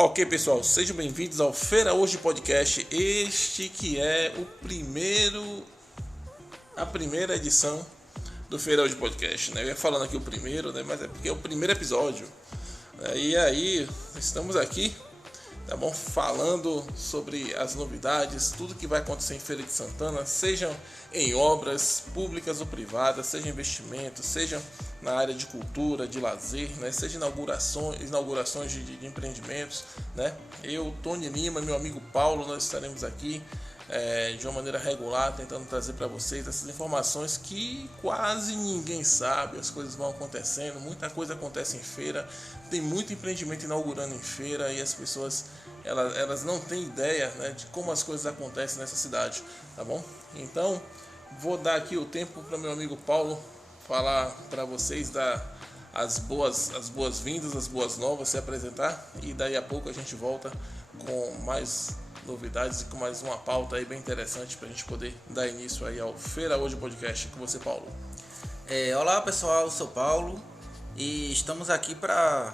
Ok, pessoal, sejam bem-vindos ao Feira Hoje Podcast. Este que é a primeira edição do Feira Hoje Podcast, né? Eu ia falando aqui o primeiro, né? Mas é porque é o primeiro episódio. E aí, estamos aqui, tá bom? Falando sobre as novidades, tudo que vai acontecer em Feira de Santana, sejam em obras públicas ou privadas, seja investimentos, seja na área de cultura, de lazer, né? Seja inaugurações de empreendimentos, né? Eu, Tony Lima, meu amigo Paulo, nós estaremos aqui de uma maneira regular, tentando trazer para vocês essas informações que quase ninguém sabe. As coisas vão acontecendo, muita coisa acontece em feira, tem muito empreendimento inaugurando em feira e as pessoas elas não têm ideia, né, de como as coisas acontecem nessa cidade, tá bom? Então vou dar aqui o tempo para meu amigo Paulo falar para vocês, dar as boas-vindas, as boas novas, se apresentar, e daí a pouco a gente volta com mais novidades e com mais uma pauta aí bem interessante para a gente poder dar início aí ao Feira Hoje Podcast. Com você, Paulo. Olá pessoal, eu sou Paulo e estamos aqui para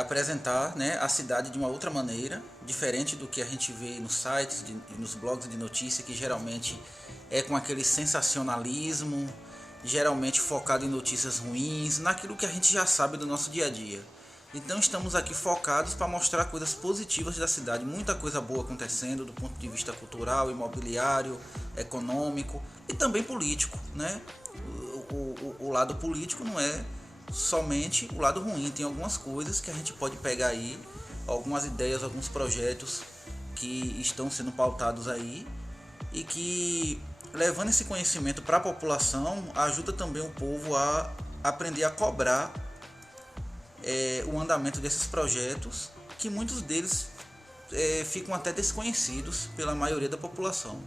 apresentar, né, a cidade de uma outra maneira, diferente do que a gente vê nos sites e nos blogs de notícia, que geralmente é com aquele sensacionalismo, geralmente focado em notícias ruins, naquilo que a gente já sabe do nosso dia a dia. Então estamos aqui focados para mostrar coisas positivas da cidade, muita coisa boa acontecendo do ponto de vista cultural, imobiliário, econômico e também político, né? O lado político não é somente o lado ruim, tem algumas coisas que a gente pode pegar aí, algumas ideias, alguns projetos que estão sendo pautados aí e que, levando esse conhecimento para a população, ajuda também o povo a aprender a cobrar o andamento desses projetos, que muitos deles ficam até desconhecidos pela maioria da população.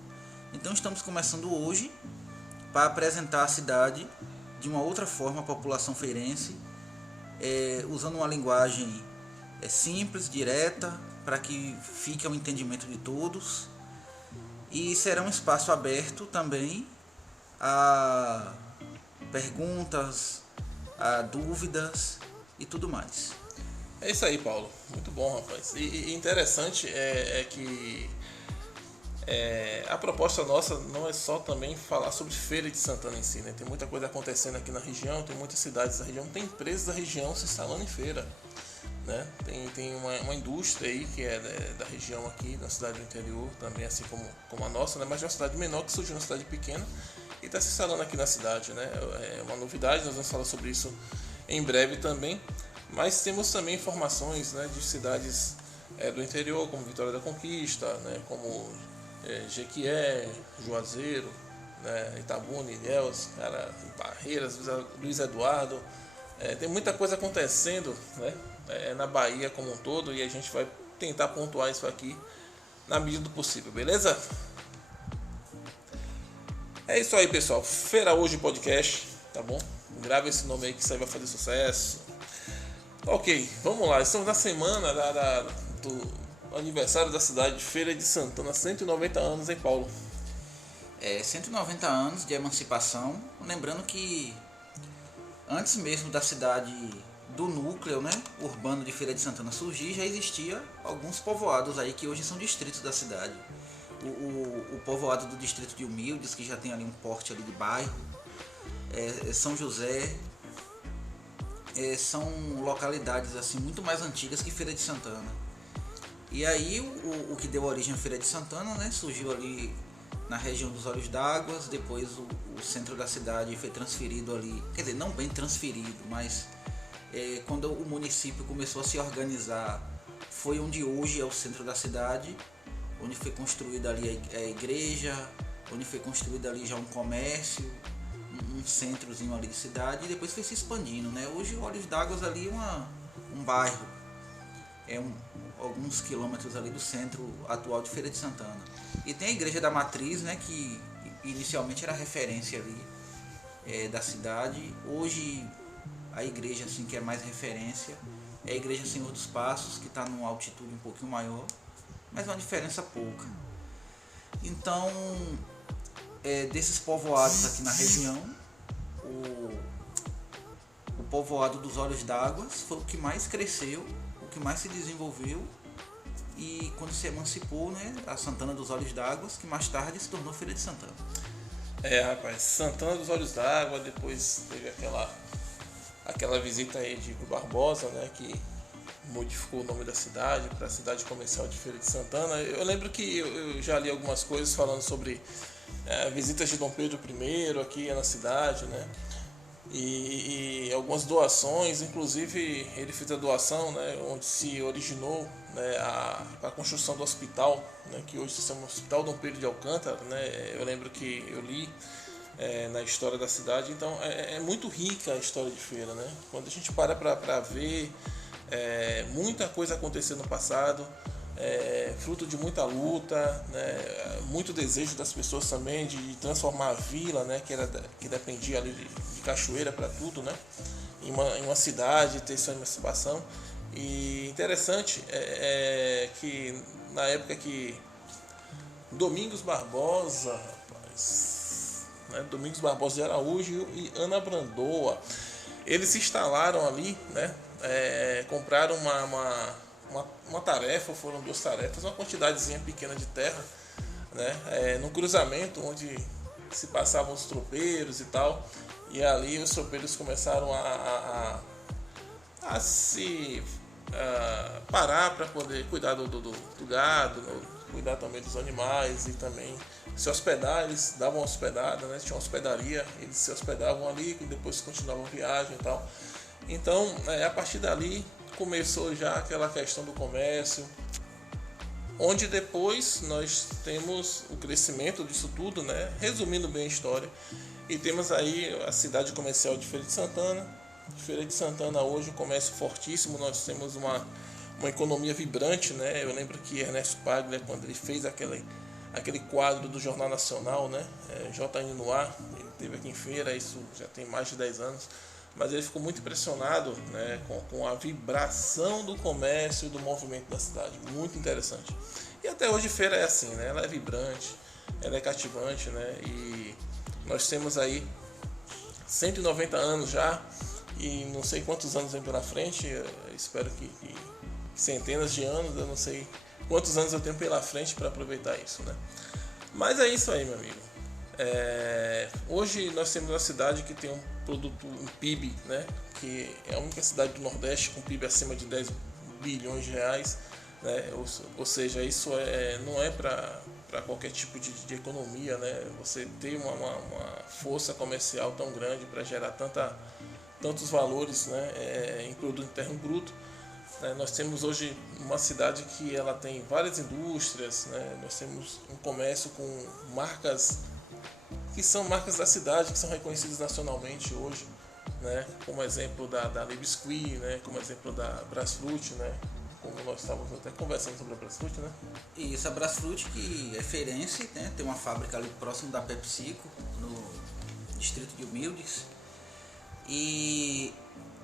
Então estamos começando hoje para apresentar a cidade de uma outra forma à população feirense, usando uma linguagem simples, direta, para que fique ao entendimento de todos, e será um espaço aberto também a perguntas, a dúvidas e tudo mais. É isso aí, Paulo. Muito bom, rapaz. E interessante é que a proposta nossa não é só também falar sobre Feira de Santana em si, né? Tem muita coisa acontecendo aqui na região, tem muitas cidades da região, tem empresas da região se instalando em feira, né? Tem uma indústria aí que é da região aqui, da cidade do interior, também assim como a nossa, né? Mas é uma cidade menor que surgiu, uma cidade pequena e está se instalando aqui na cidade, né? É uma novidade, nós vamos falar sobre isso em breve também, mas temos também informações, né, de cidades do interior, como Vitória da Conquista, né, como Jequié, Juazeiro, né, Itabuna, Ilhéus, Barreiras, Luiz Eduardo. Tem muita coisa acontecendo, né, na Bahia como um todo, e a gente vai tentar pontuar isso aqui na medida do possível, beleza? É isso aí, pessoal. Feira Hoje Podcast, tá bom? Grava esse nome aí que isso aí vai fazer sucesso. Ok, vamos lá. Estamos na semana do aniversário da cidade de Feira de Santana, 190 anos, hein, Paulo? 190 anos de emancipação. Lembrando que antes mesmo da cidade, do núcleo, né, urbano de Feira de Santana surgir, já existia alguns povoados aí que hoje são distritos da cidade. O povoado do distrito de Humildes, que já tem ali um porte ali de bairro, São José, são localidades assim muito mais antigas que Feira de Santana. E aí o que deu origem à Feira de Santana, né, surgiu ali na região dos Olhos d'Água. Depois o centro da cidade foi transferido ali, quer dizer, não bem transferido, mas quando o município começou a se organizar, foi onde hoje é o centro da cidade, onde foi construída ali a igreja, onde foi construído ali já um comércio, um centrozinho ali de cidade, e depois foi se expandindo, né? Hoje Olhos d'Água ali é um bairro, alguns quilômetros ali do centro atual de Feira de Santana. E tem a Igreja da Matriz, né, que inicialmente era referência ali da cidade. Hoje a igreja assim, que é mais referência é a Igreja Senhor dos Passos, que está numa altitude um pouquinho maior, mas uma diferença pouca. Então, desses povoados aqui na região, o povoado dos Olhos d'Água foi o que mais cresceu, o que mais se desenvolveu e quando se emancipou, né, a Santana dos Olhos d'Água, que mais tarde se tornou Feira de Santana. Rapaz, Santana dos Olhos d'Água, depois teve aquela visita aí de Rui Barbosa, né, que modificou o nome da cidade para a Cidade Comercial de Feira de Santana. Eu lembro que eu já li algumas coisas falando sobre visitas de Dom Pedro I aqui na cidade, né, e algumas doações, inclusive ele fez a doação, né, onde se originou, né, a construção do hospital, né, que hoje se chama Hospital Dom Pedro de Alcântara, né. Eu lembro que eu li na história da cidade, então é muito rica a história de feira, né. Quando a gente para ver muita coisa aconteceu no passado, fruto de muita luta, né, muito desejo das pessoas também de transformar a vila, né, que dependia ali de Cachoeira para tudo, né, em uma cidade, ter sua emancipação. E interessante que na época que Domingos Barbosa, né, Domingos Barbosa de Araújo e Ana Brandoa, eles se instalaram ali, né, compraram uma tarefa, foram 2 tarefas, uma quantidadezinha pequena de terra, né, no cruzamento onde se passavam os tropeiros e tal, e ali os tropeiros começaram a se parar para poder cuidar do gado, cuidar também dos animais e também se hospedar. Eles davam hospedada, né? Tinha uma hospedaria, eles se hospedavam ali e depois continuavam a viagem e tal. Então, a partir dali começou já aquela questão do comércio, onde depois nós temos o crescimento disso tudo, né? Resumindo bem a história, e temos aí a cidade comercial de Feira de Santana. Feira de Santana hoje, um comércio fortíssimo, nós temos uma economia vibrante, né? Eu lembro que Ernesto Paglia, quando ele fez aquele quadro do Jornal Nacional, né, JN no ar, ele esteve aqui em Feira, isso já tem mais de 10 anos, mas ele ficou muito impressionado, né, com a vibração do comércio e do movimento da cidade, muito interessante. E até hoje Feira é assim, né, ela é vibrante, ela é cativante, né, e nós temos aí 190 anos já, e não sei quantos anos vem pela frente, espero que centenas de anos, eu não sei quantos anos eu tenho pela frente para aproveitar isso, né? Mas é isso aí, meu amigo. Hoje nós temos uma cidade que tem um PIB, né, que é a única cidade do Nordeste com PIB acima de 10 bilhões de reais, né? Ou seja, isso não é para qualquer tipo de economia, né? Você ter uma força comercial tão grande para gerar tantos valores, né, em produto interno bruto. Nós temos hoje uma cidade que ela tem várias indústrias, né? Nós temos um comércio com marcas que são marcas da cidade, que são reconhecidas nacionalmente hoje, né? Como exemplo da Le Biscuit, né? Como exemplo da Brasfruit, né? Como nós estávamos até conversando sobre a Brasfruit, né? Isso, a Brasfruit, que é feirense, né? Tem uma fábrica ali próximo da PepsiCo, no distrito de Humildes, e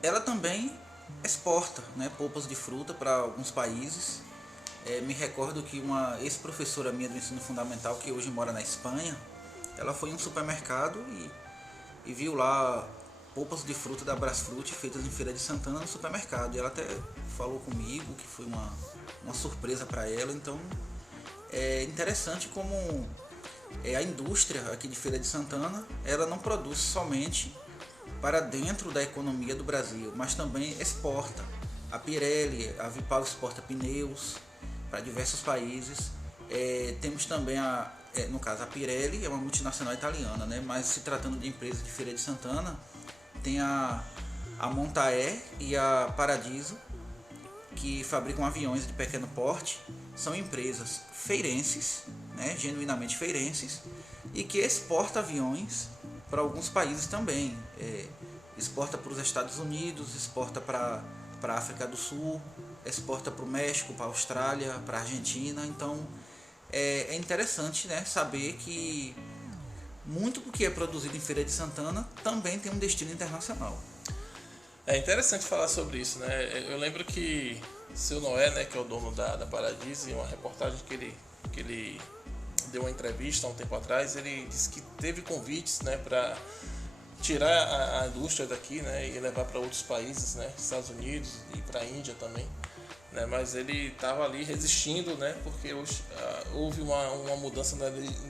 ela também exporta, né, polpas de fruta para alguns países. Me recordo que uma ex-professora minha do ensino fundamental, que hoje mora na Espanha, ela foi em um supermercado e viu lá polpas de fruta da Brasfruit feitas em Feira de Santana no supermercado. E ela até falou comigo que foi uma surpresa para ela. Então é interessante como a indústria aqui de Feira de Santana, ela não produz somente para dentro da economia do Brasil, mas também exporta. A Pirelli, a Vipau exporta pneus para diversos países. Temos também no caso a Pirelli é uma multinacional italiana, né? Mas se tratando de empresa de Feira de Santana, tem a Montaé e a Paradiso, que fabricam aviões de pequeno porte. São empresas feirenses, né? Genuinamente feirenses, e que exportam aviões para alguns países também. Exporta para os Estados Unidos, exporta para a África do Sul, exporta para o México, para a Austrália, para a Argentina. Então é interessante, né, saber que muito do que é produzido em Feira de Santana também tem um destino internacional. É interessante falar sobre isso, né? Eu lembro que seu Noé, né, que é o dono da Paradiso, em uma reportagem que ele deu uma entrevista há um tempo atrás, ele disse que teve convites, né, para tirar a indústria daqui, né, e levar para outros países, né, Estados Unidos e para a Índia também. né? Mas ele estava ali resistindo, né? Porque houve uma mudança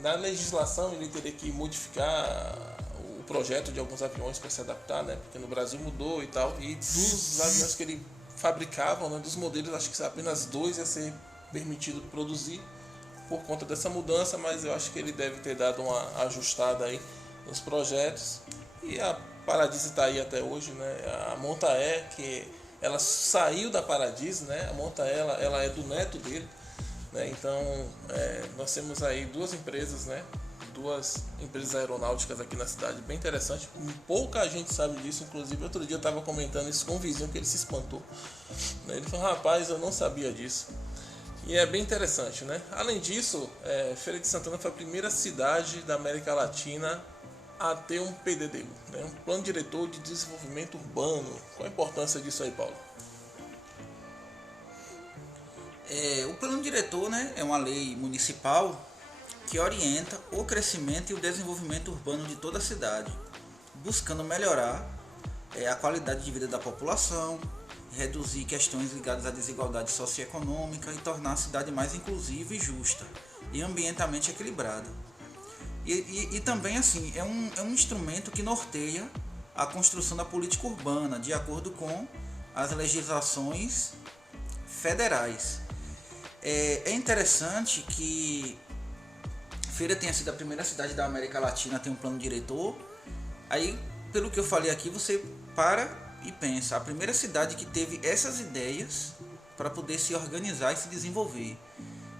na legislação, ele teria que modificar o projeto de alguns aviões para se adaptar, né? Porque no Brasil mudou e tal, e dos aviões que ele fabricava, né? Dos modelos, acho que apenas 2 ia ser permitido produzir por conta dessa mudança, mas eu acho que ele deve ter dado uma ajustada aí nos projetos, e a Paradise está aí até hoje, né? A Montaé, que ela saiu da Paradise, né? A Montaé, ela é do neto dele, né? Então nós temos aí duas empresas, né? Duas empresas aeronáuticas aqui na cidade, bem interessante. Pouca gente sabe disso, inclusive outro dia eu estava comentando isso com um vizinho que ele se espantou, né? Ele falou: rapaz, eu não sabia disso. E é bem interessante, né? Além disso, Feira de Santana foi a primeira cidade da América Latina a ter um PDDU, né? Um Plano Diretor de Desenvolvimento Urbano. Qual a importância disso aí, Paulo? O Plano Diretor, né, é uma lei municipal que orienta o crescimento e o desenvolvimento urbano de toda a cidade, buscando melhorar a qualidade de vida da população, reduzir questões ligadas à desigualdade socioeconômica e tornar a cidade mais inclusiva e justa e ambientalmente equilibrada. E também assim, é um instrumento que norteia a construção da política urbana de acordo com as legislações federais. É interessante que Feira tenha sido a primeira cidade da América Latina a ter um plano diretor. Aí, pelo que eu falei aqui, você para e pensa, a primeira cidade que teve essas ideias para poder se organizar e se desenvolver.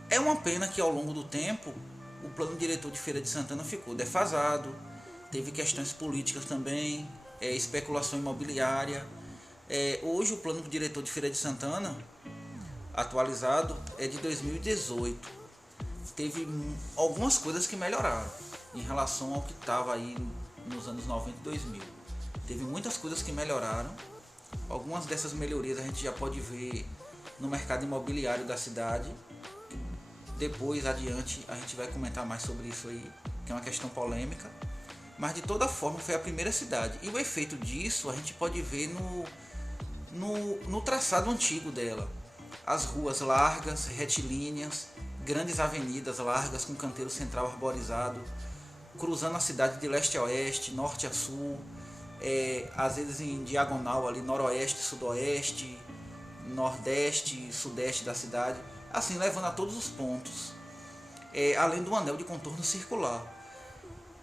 É uma pena que ao longo do tempo o plano diretor de Feira de Santana ficou defasado, teve questões políticas também, especulação imobiliária. Hoje o plano diretor de Feira de Santana, atualizado, é de 2018. Teve algumas coisas que melhoraram em relação ao que estava aí nos anos 90 e 2000. Teve muitas coisas que melhoraram. Algumas dessas melhorias a gente já pode ver no mercado imobiliário da cidade. Depois, adiante, a gente vai comentar mais sobre isso aí, que é uma questão polêmica. Mas de toda forma foi a primeira cidade. E o efeito disso a gente pode ver no traçado antigo dela. As ruas largas, retilíneas, grandes avenidas largas com canteiro central arborizado, cruzando a cidade de leste a oeste, norte a sul, às vezes em diagonal ali, noroeste, sudoeste, nordeste, sudeste da cidade, assim levando a todos os pontos, além do anel de contorno circular.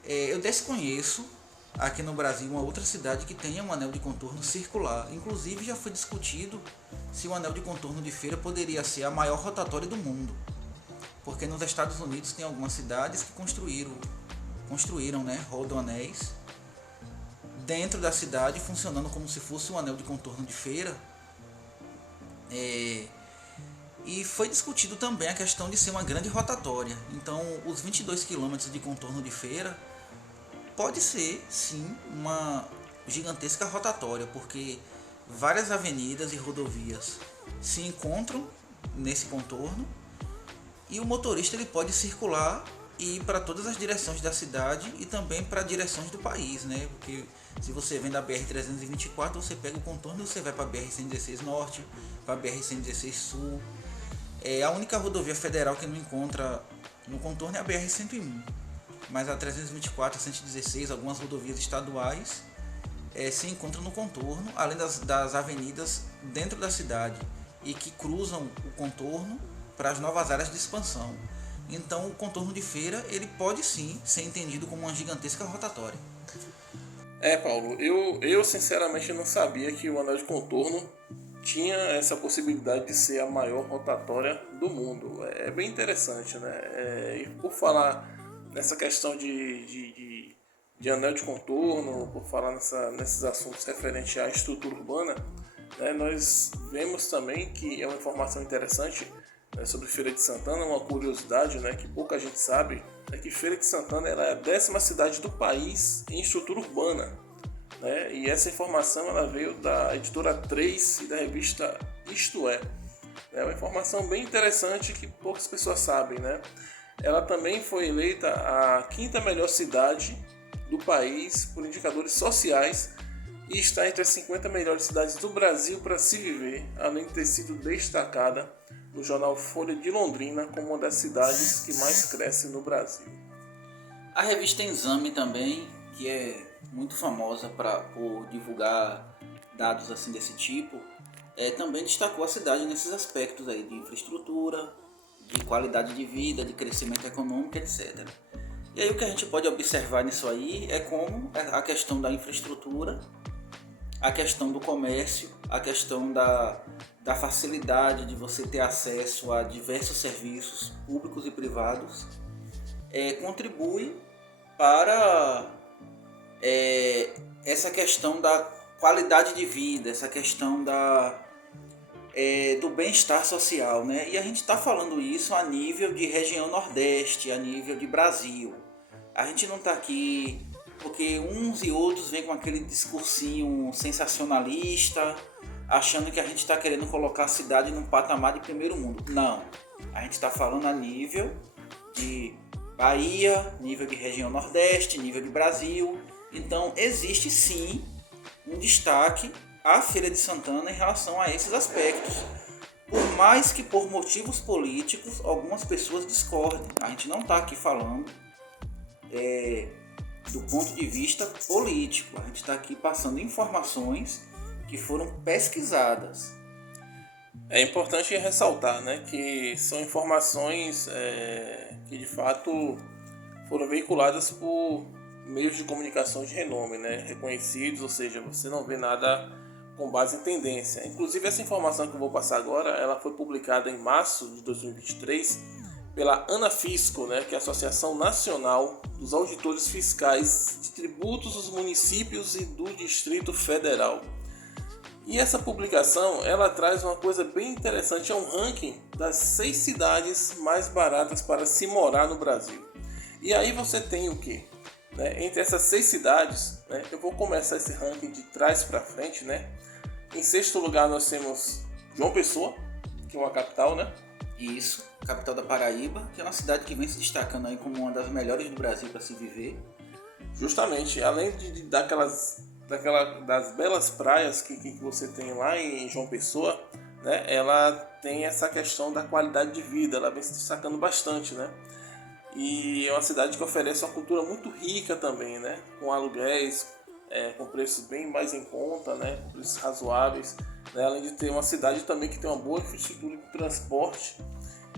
Eu desconheço aqui no Brasil uma outra cidade que tenha um anel de contorno circular. Inclusive já foi discutido se o anel de contorno de Feira poderia ser a maior rotatória do mundo, porque nos Estados Unidos tem algumas cidades que construíram, né, rodoanéis dentro da cidade, funcionando como se fosse um anel de contorno de Feira. E foi discutido também a questão de ser uma grande rotatória. Então os 22 km de contorno de Feira pode ser sim uma gigantesca rotatória, porque várias avenidas e rodovias se encontram nesse contorno e o motorista ele pode circular e ir para todas as direções da cidade e também para direções do país, né? Porque se você vem da BR-324, você pega o contorno e você vai para a BR-116 Norte, para a BR-116 Sul. A única rodovia federal que não encontra no contorno é a BR-101, mas a 324, a 116, algumas rodovias estaduais se encontram no contorno, além das avenidas dentro da cidade e que cruzam o contorno para as novas áreas de expansão. Então o contorno de Feira ele pode sim ser entendido como uma gigantesca rotatória. Paulo, eu sinceramente não sabia que o anel de contorno tinha essa possibilidade de ser a maior rotatória do mundo. É bem interessante, né? E por falar nessa questão de anel de contorno, por falar nesses assuntos referentes à estrutura urbana, né, nós vemos também que é uma informação interessante, né, sobre Feira de Santana, uma curiosidade, né, que pouca gente sabe, é que Feira de Santana ela é a 10ª cidade do país em estrutura urbana, né, e essa informação ela veio da editora 3 e da revista Isto É. É uma informação bem interessante que poucas pessoas sabem, né? Ela também foi eleita a 5ª melhor cidade do país por indicadores sociais e está entre as 50 melhores cidades do Brasil para se viver, além de ter sido destacada no jornal Folha de Londrina como uma das cidades que mais cresce no Brasil. A revista Exame também, que é muito famosa por divulgar dados assim desse tipo, também destacou a cidade nesses aspectos aí de infraestrutura, de qualidade de vida, de crescimento econômico, etc. E aí o que a gente pode observar nisso aí é como a questão da infraestrutura, a questão do comércio, a questão da facilidade de você ter acesso a diversos serviços públicos e privados contribui para essa questão da qualidade de vida, essa questão do bem-estar social, né? E a gente está falando isso a nível de região Nordeste, a nível de Brasil. A gente não está aqui porque uns e outros vêm com aquele discursinho sensacionalista, achando que a gente está querendo colocar a cidade num patamar de primeiro mundo. Não, a gente está falando a nível de Bahia, nível de região Nordeste, nível de Brasil. Então existe sim um destaque à Feira de Santana em relação a esses aspectos. Por mais que por motivos políticos algumas pessoas discordem. A gente não está aqui falando do ponto de vista político. A gente está aqui passando informações que foram pesquisadas. É importante ressaltar, né, que são informações que de fato foram veiculadas por meios de comunicação de renome, né, reconhecidos, ou seja, você não vê nada com base em tendência. Inclusive essa informação que eu vou passar agora, ela foi publicada em março de 2023 pela Anafisco, né, que é a Associação Nacional dos Auditores Fiscais de Tributos dos Municípios e do Distrito Federal. E essa publicação, ela traz uma coisa bem interessante, é um ranking das 6 cidades mais baratas para se morar no Brasil. E aí você tem o quê? Entre essas 6 cidades, eu vou começar esse ranking de trás para frente, né? Em 6º lugar nós temos João Pessoa, que é uma capital, né? Isso, capital da Paraíba, que é uma cidade que vem se destacando aí como uma das melhores do Brasil para se viver. Justamente, além das belas praias que você tem lá em João Pessoa, né, ela tem essa questão da qualidade de vida, ela vem se destacando bastante, né? E é uma cidade que oferece uma cultura muito rica também, né? Com aluguéis, com preços bem mais em conta, né? Preços razoáveis, né? Além de ter uma cidade também que tem uma boa infraestrutura de transporte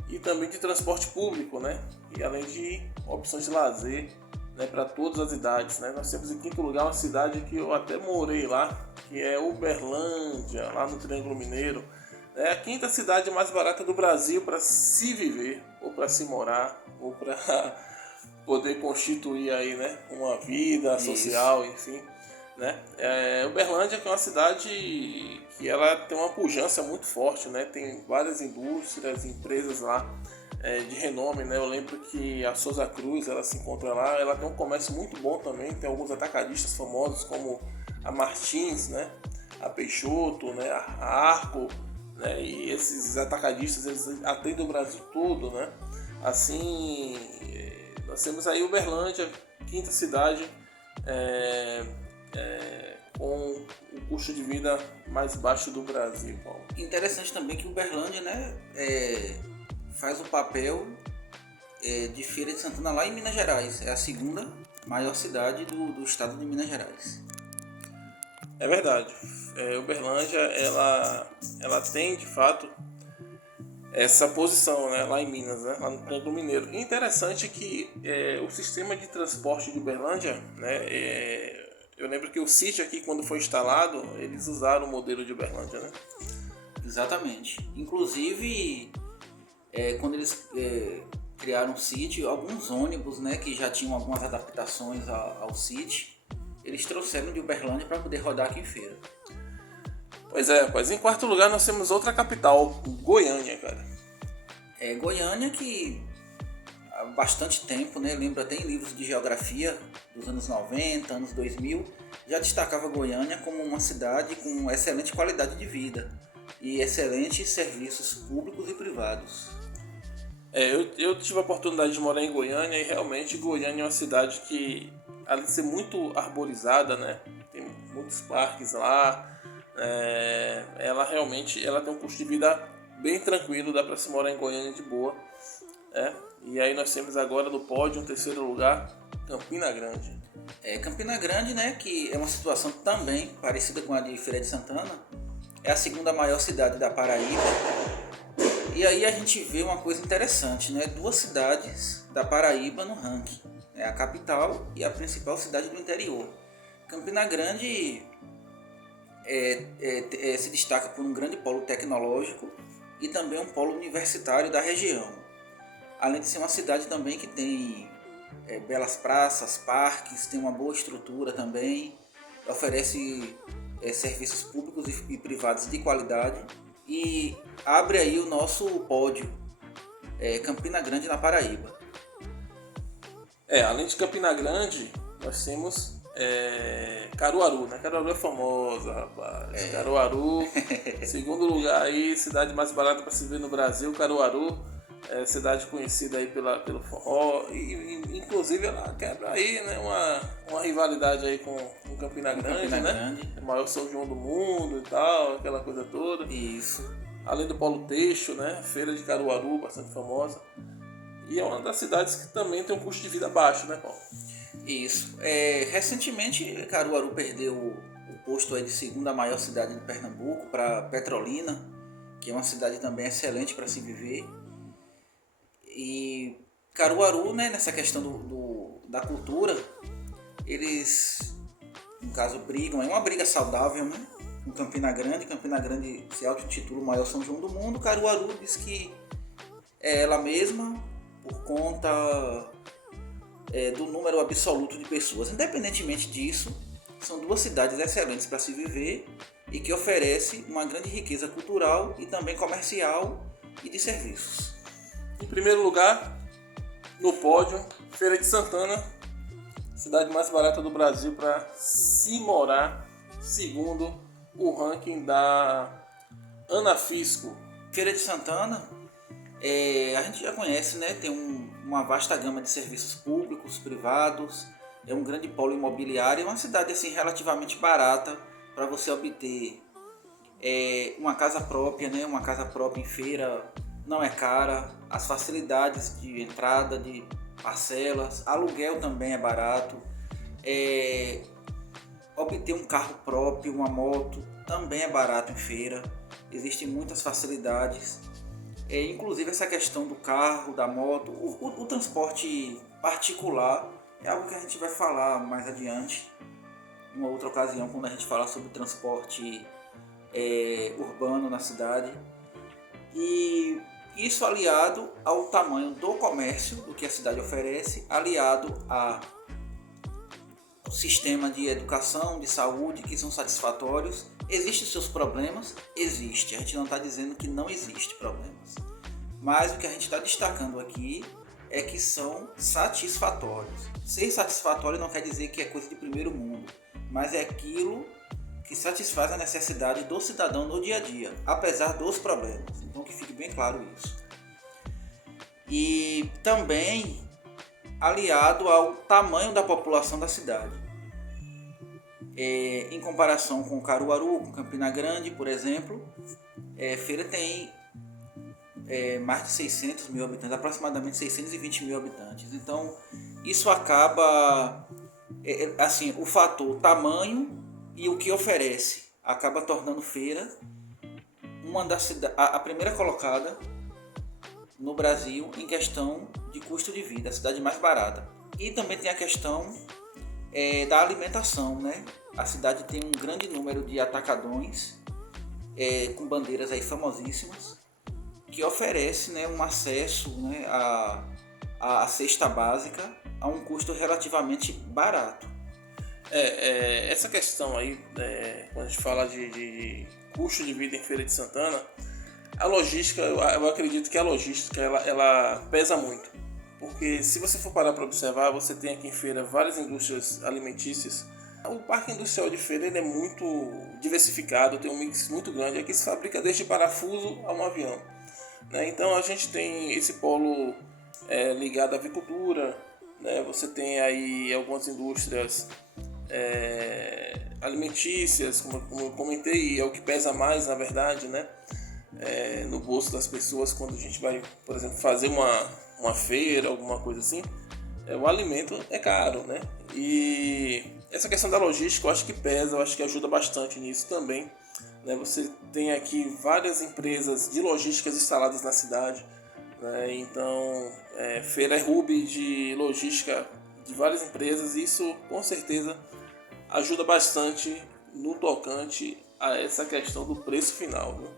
e também de transporte público, né? E além de opções de lazer, né, para todas as idades, né? Nós temos em 5º lugar uma cidade que eu até morei lá, que é Uberlândia, lá no Triângulo Mineiro. É a 5ª cidade mais barata do Brasil para se viver, ou para se morar, ou para poder constituir aí, né, uma vida social, enfim, né? Uberlândia, que é uma cidade que ela tem uma pujança muito forte, né? Tem várias indústrias, empresas lá de renome, né? Eu lembro que a Souza Cruz, ela se encontra lá, ela tem um comércio muito bom também, tem alguns atacadistas famosos como a Martins, né? A Peixoto, né? A Arco, né? E esses atacadistas, eles atendem o Brasil todo, né? Assim, nós temos aí Uberlândia, 5ª cidade, com o custo de vida mais baixo do Brasil, Paulo. Interessante também que Uberlândia, né, faz o papel de Feira de Santana lá em Minas Gerais. É a 2ª maior cidade do estado de Minas Gerais. É verdade. Uberlândia, ela tem de fato essa posição, né, lá em Minas, né, lá no Triângulo Mineiro. E interessante que o sistema de transporte de Uberlândia, né, eu lembro que o sítio aqui, quando foi instalado, eles usaram o modelo de Uberlândia, né? Exatamente. Inclusive, quando eles criaram o sítio, alguns ônibus, né, que já tinham algumas adaptações ao sítio, eles trouxeram de Uberlândia para poder rodar aqui em Feira. Pois é, rapaz. Em 4º lugar nós temos outra capital, Goiânia, cara. Goiânia, que há bastante tempo, né, lembro até em livros de geografia dos anos 90, anos 2000, já destacava Goiânia como uma cidade com excelente qualidade de vida e excelentes serviços públicos e privados. Eu tive a oportunidade de morar em Goiânia e realmente Goiânia é uma cidade que, além de ser muito arborizada, né, tem muitos parques lá. Ela realmente tem um custo de vida bem tranquilo, dá para se morar em Goiânia de boa. E aí nós temos agora no pódio, em terceiro lugar, Campina Grande. Campina Grande, né, que é uma situação também parecida com a de Feira de Santana, é a segunda maior cidade da Paraíba. E aí a gente vê uma coisa interessante, né, duas cidades da Paraíba no ranking, a capital e a principal cidade do interior. Campina Grande se destaca por um grande polo tecnológico e também um polo universitário da região. Além de ser uma cidade também que tem belas praças, parques, tem uma boa estrutura também, oferece serviços públicos e privados de qualidade e abre aí o nosso pódio, Campina Grande na Paraíba. Além de Campina Grande, nós temos Caruaru, né? Caruaru é famosa, rapaz. Caruaru, segundo lugar aí, cidade mais barata para se ver no Brasil, Caruaru. Cidade conhecida aí pelo forró, e inclusive ela quebra aí, né, uma rivalidade aí com Campina Grande, né? O maior São João do mundo e tal, aquela coisa toda. Isso. Além do polo têxtil, né? Feira de Caruaru, bastante famosa. E é uma das cidades que também tem um custo de vida baixo, né, Paulo? Isso. Recentemente, Caruaru perdeu o posto aí de segunda maior cidade de Pernambuco para Petrolina, que é uma cidade também excelente para se viver. E Caruaru, né, nessa questão da cultura, eles, no caso, brigam, é uma briga saudável, né, com Campina Grande. Campina Grande se auto-intitula o maior São João do mundo. Caruaru diz que é ela mesma por conta do número absoluto de pessoas. Independentemente disso, são duas cidades excelentes para se viver e que oferecem uma grande riqueza cultural e também comercial e de serviços. Em primeiro lugar, no pódio, Feira de Santana, cidade mais barata do Brasil para se morar, segundo o ranking da Anafisco. Feira de Santana, a gente já conhece, né? Tem uma vasta gama de serviços públicos, privados, é um grande polo imobiliário, é uma cidade assim, relativamente barata para você obter uma casa própria, né? Uma casa própria em feira não é cara, as facilidades de entrada, de parcelas, aluguel também é barato, obter um carro próprio, uma moto, também é barato em feira, existem muitas facilidades, inclusive essa questão do carro, da moto, o transporte particular é algo que a gente vai falar mais adiante, em uma outra ocasião, quando a gente falar sobre transporte urbano na cidade. E isso aliado ao tamanho do comércio, do que a cidade oferece, aliado ao sistema de educação, de saúde, que são satisfatórios. Existem seus problemas? Existe. A gente não está dizendo que não existe problemas. Mas o que a gente está destacando aqui é que são satisfatórios. Ser satisfatório não quer dizer que é coisa de primeiro mundo, mas é aquilo que satisfaz a necessidade do cidadão no dia a dia, apesar dos problemas. Então que fique bem claro isso. E também aliado ao tamanho da população da cidade. Em comparação com Caruaru, com Campina Grande, por exemplo, Feira tem mais de 600 mil habitantes, aproximadamente 620 mil habitantes. Então isso acaba, assim, o fator tamanho e o que oferece acaba tornando Feira a primeira colocada no Brasil em questão de custo de vida, a cidade mais barata. E também tem a questão da alimentação, né? A cidade tem um grande número de atacadões com bandeiras aí famosíssimas que oferece, né, um acesso, né, à cesta básica a um custo relativamente barato. Essa questão aí, quando a gente fala de custo de vida em Feira de Santana, a logística, eu acredito que a logística ela pesa muito. Porque se você for parar para observar, você tem aqui em Feira várias indústrias alimentícias. O parque industrial de Feira ele é muito diversificado, tem um mix muito grande. Aqui se fabrica desde parafuso a um avião, né? Então a gente tem esse polo ligado à avicultura, né? Você tem aí algumas indústrias alimentícias, como eu comentei, é o que pesa mais, na verdade, né? No bolso das pessoas quando a gente vai, por exemplo, fazer uma feira, alguma coisa assim. O alimento é caro, né? E essa questão da logística eu acho que pesa, eu acho que ajuda bastante nisso também, né? Você tem aqui várias empresas de logísticas instaladas na cidade, né? Então, feira é hub de logística de várias empresas, e isso com certeza ajuda bastante no tocante a essa questão do preço final, viu?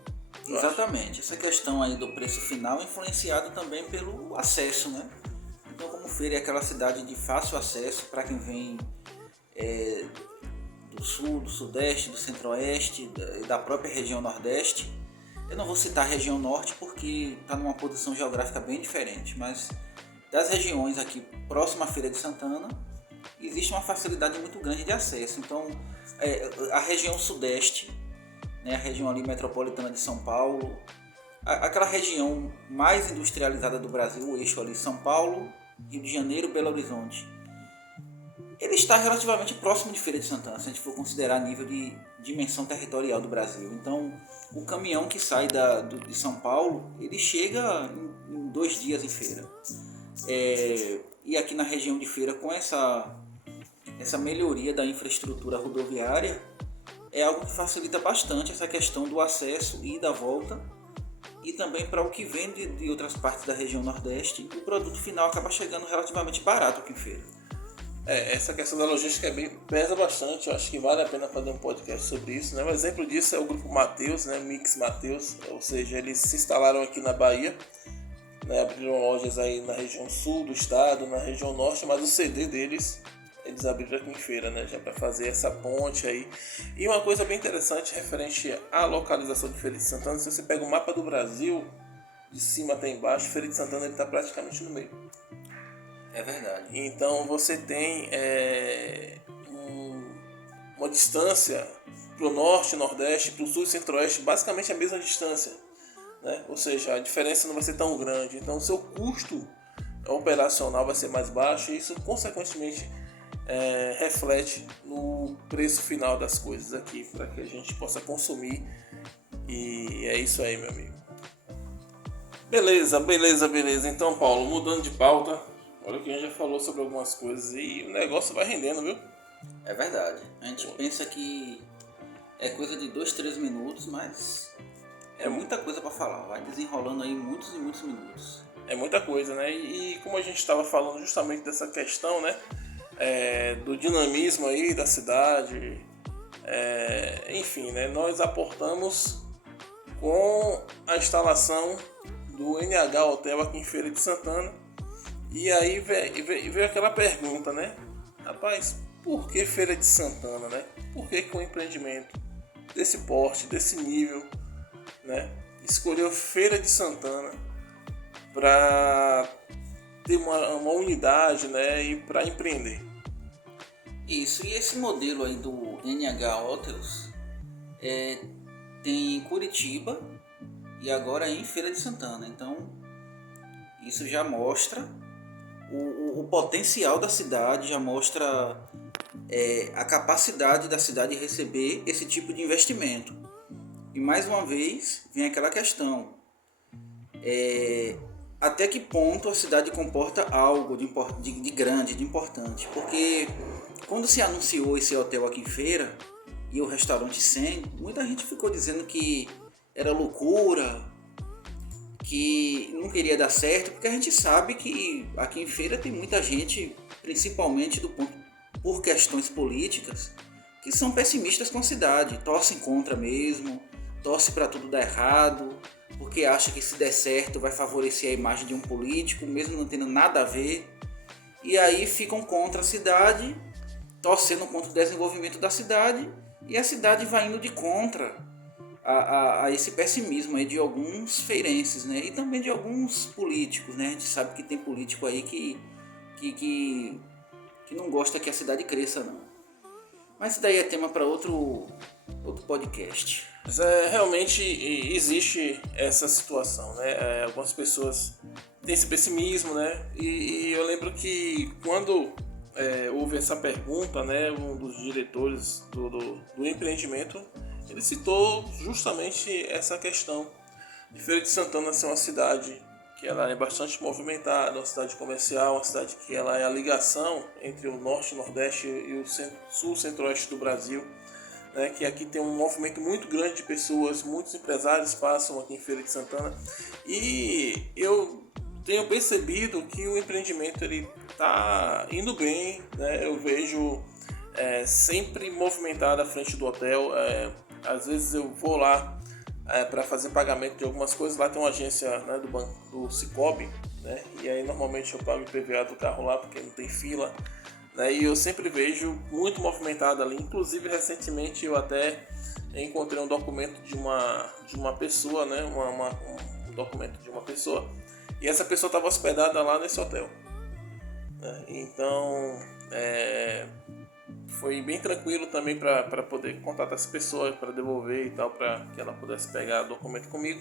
Exatamente, essa questão aí do preço final é influenciada também pelo acesso, né? Então, como Feira é aquela cidade de fácil acesso para quem vem do sul, do sudeste, do centro-oeste, da própria região nordeste. Eu não vou citar a região norte porque está numa posição geográfica bem diferente, mas das regiões aqui próxima à Feira de Santana, existe uma facilidade muito grande de acesso. Então, a região sudeste, né, a região ali metropolitana de São Paulo, aquela região mais industrializada do Brasil, o eixo ali São Paulo, Rio de Janeiro, Belo Horizonte, ele está relativamente próximo de Feira de Santana, se a gente for considerar nível de dimensão territorial do Brasil. Então, o caminhão que sai de São Paulo, ele chega em 2 dias em Feira. E aqui na região de Feira, com essa melhoria da infraestrutura rodoviária, é algo que facilita bastante essa questão do acesso e da volta. E também para o que vem de outras partes da região Nordeste, o produto final acaba chegando relativamente barato aqui em Feira. Essa questão da logística pesa bastante, eu acho que vale a pena fazer um podcast sobre isso, né? Um exemplo disso é o grupo Mateus, né? Mix Mateus, ou seja, eles se instalaram aqui na Bahia, né? Abriram lojas aí na região sul do estado, na região norte, mas o CD deles, eles abriram aqui em Feira, né? Já para fazer essa ponte aí. E uma coisa bem interessante referente à localização de Feira de Santana, se você pega o mapa do Brasil, de cima até embaixo, Feira de Santana está praticamente no meio. É verdade. Então você tem uma distância para o norte, nordeste, para o sul e centro-oeste, basicamente a mesma distância, né? Ou seja, a diferença não vai ser tão grande. Então o seu custo operacional vai ser mais baixo e isso consequentemente reflete no preço final das coisas aqui, para que a gente possa consumir. E é isso aí, meu amigo. Beleza. Então, Paulo, mudando de pauta, olha que a gente já falou sobre algumas coisas e o negócio vai rendendo, viu? É verdade. A gente pensa que é coisa de 2-3 minutos, mas é muita coisa para falar. Vai desenrolando aí muitos e muitos minutos. É muita coisa, né? E como a gente estava falando justamente dessa questão, né? Do dinamismo aí da cidade, enfim, né? Nós aportamos com a instalação do NH Hotel aqui em Feira de Santana. E aí veio aquela pergunta, né? Rapaz, por que Feira de Santana, né? Por que um empreendimento desse porte, desse nível, né? Escolheu Feira de Santana para ter uma unidade, né? E para empreender? Isso, e esse modelo aí do NH Hotels tem em Curitiba e agora em Feira de Santana. Então, isso já mostra o potencial da cidade, já mostra a capacidade da cidade de receber esse tipo de investimento. E mais uma vez vem aquela questão, até que ponto a cidade comporta algo de grande, de importante. Porque quando se anunciou esse hotel aqui em Feira e o restaurante 100, muita gente ficou dizendo que era loucura, que não queria dar certo, porque a gente sabe que aqui em Feira tem muita gente, principalmente por questões políticas, que são pessimistas com a cidade, torcem contra mesmo, torcem para tudo dar errado, porque acha que se der certo vai favorecer a imagem de um político, mesmo não tendo nada a ver, e aí ficam contra a cidade, torcendo contra o desenvolvimento da cidade, e a cidade vai indo de contra a esse pessimismo aí de alguns feirenses, né? E também de alguns políticos, né? A gente sabe que tem político aí que não gosta que a cidade cresça, não. Mas isso daí é tema para outro podcast. Mas realmente existe essa situação, né? Algumas pessoas têm esse pessimismo, né? E eu lembro que quando houve essa pergunta, né, um dos diretores do empreendimento, ele citou justamente essa questão de Feira de Santana ser uma cidade que ela é bastante movimentada, uma cidade comercial, uma cidade que ela é a ligação entre o norte, nordeste e o sul, centro-oeste do Brasil, né, que aqui tem um movimento muito grande de pessoas, muitos empresários passam aqui em Feira de Santana, e eu tenho percebido que o empreendimento ele está indo bem, né? Eu vejo sempre movimentado à frente do hotel. Às vezes eu vou lá para fazer pagamento de algumas coisas. Lá tem uma agência, né, do banco do Cicobi, né? E aí normalmente eu pago o IPVA do carro lá porque não tem fila, né? E eu sempre vejo muito movimentado ali. Inclusive recentemente eu até encontrei um documento de uma pessoa, né? Um documento de uma pessoa, e essa pessoa estava hospedada lá nesse hotel, né? Então foi bem tranquilo também para poder contatar essa pessoa para devolver e tal, para que ela pudesse pegar o documento comigo.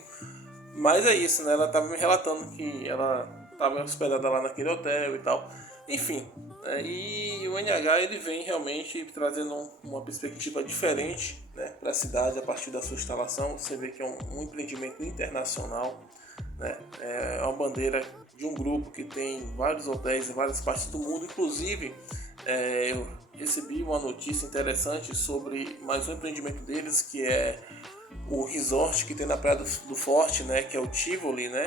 Mas é isso, né? Ela estava me relatando que ela estava hospedada lá naquele hotel e tal. Enfim, e o NH ele vem realmente trazendo uma perspectiva diferente, né, para a cidade a partir da sua instalação. Você vê que é um empreendimento internacional, né? É uma bandeira de um grupo que tem vários hotéis em várias partes do mundo. Inclusive, eu recebi uma notícia interessante sobre mais um empreendimento deles, que é o resort que tem na Praia do Forte, né, que é o Tivoli, né,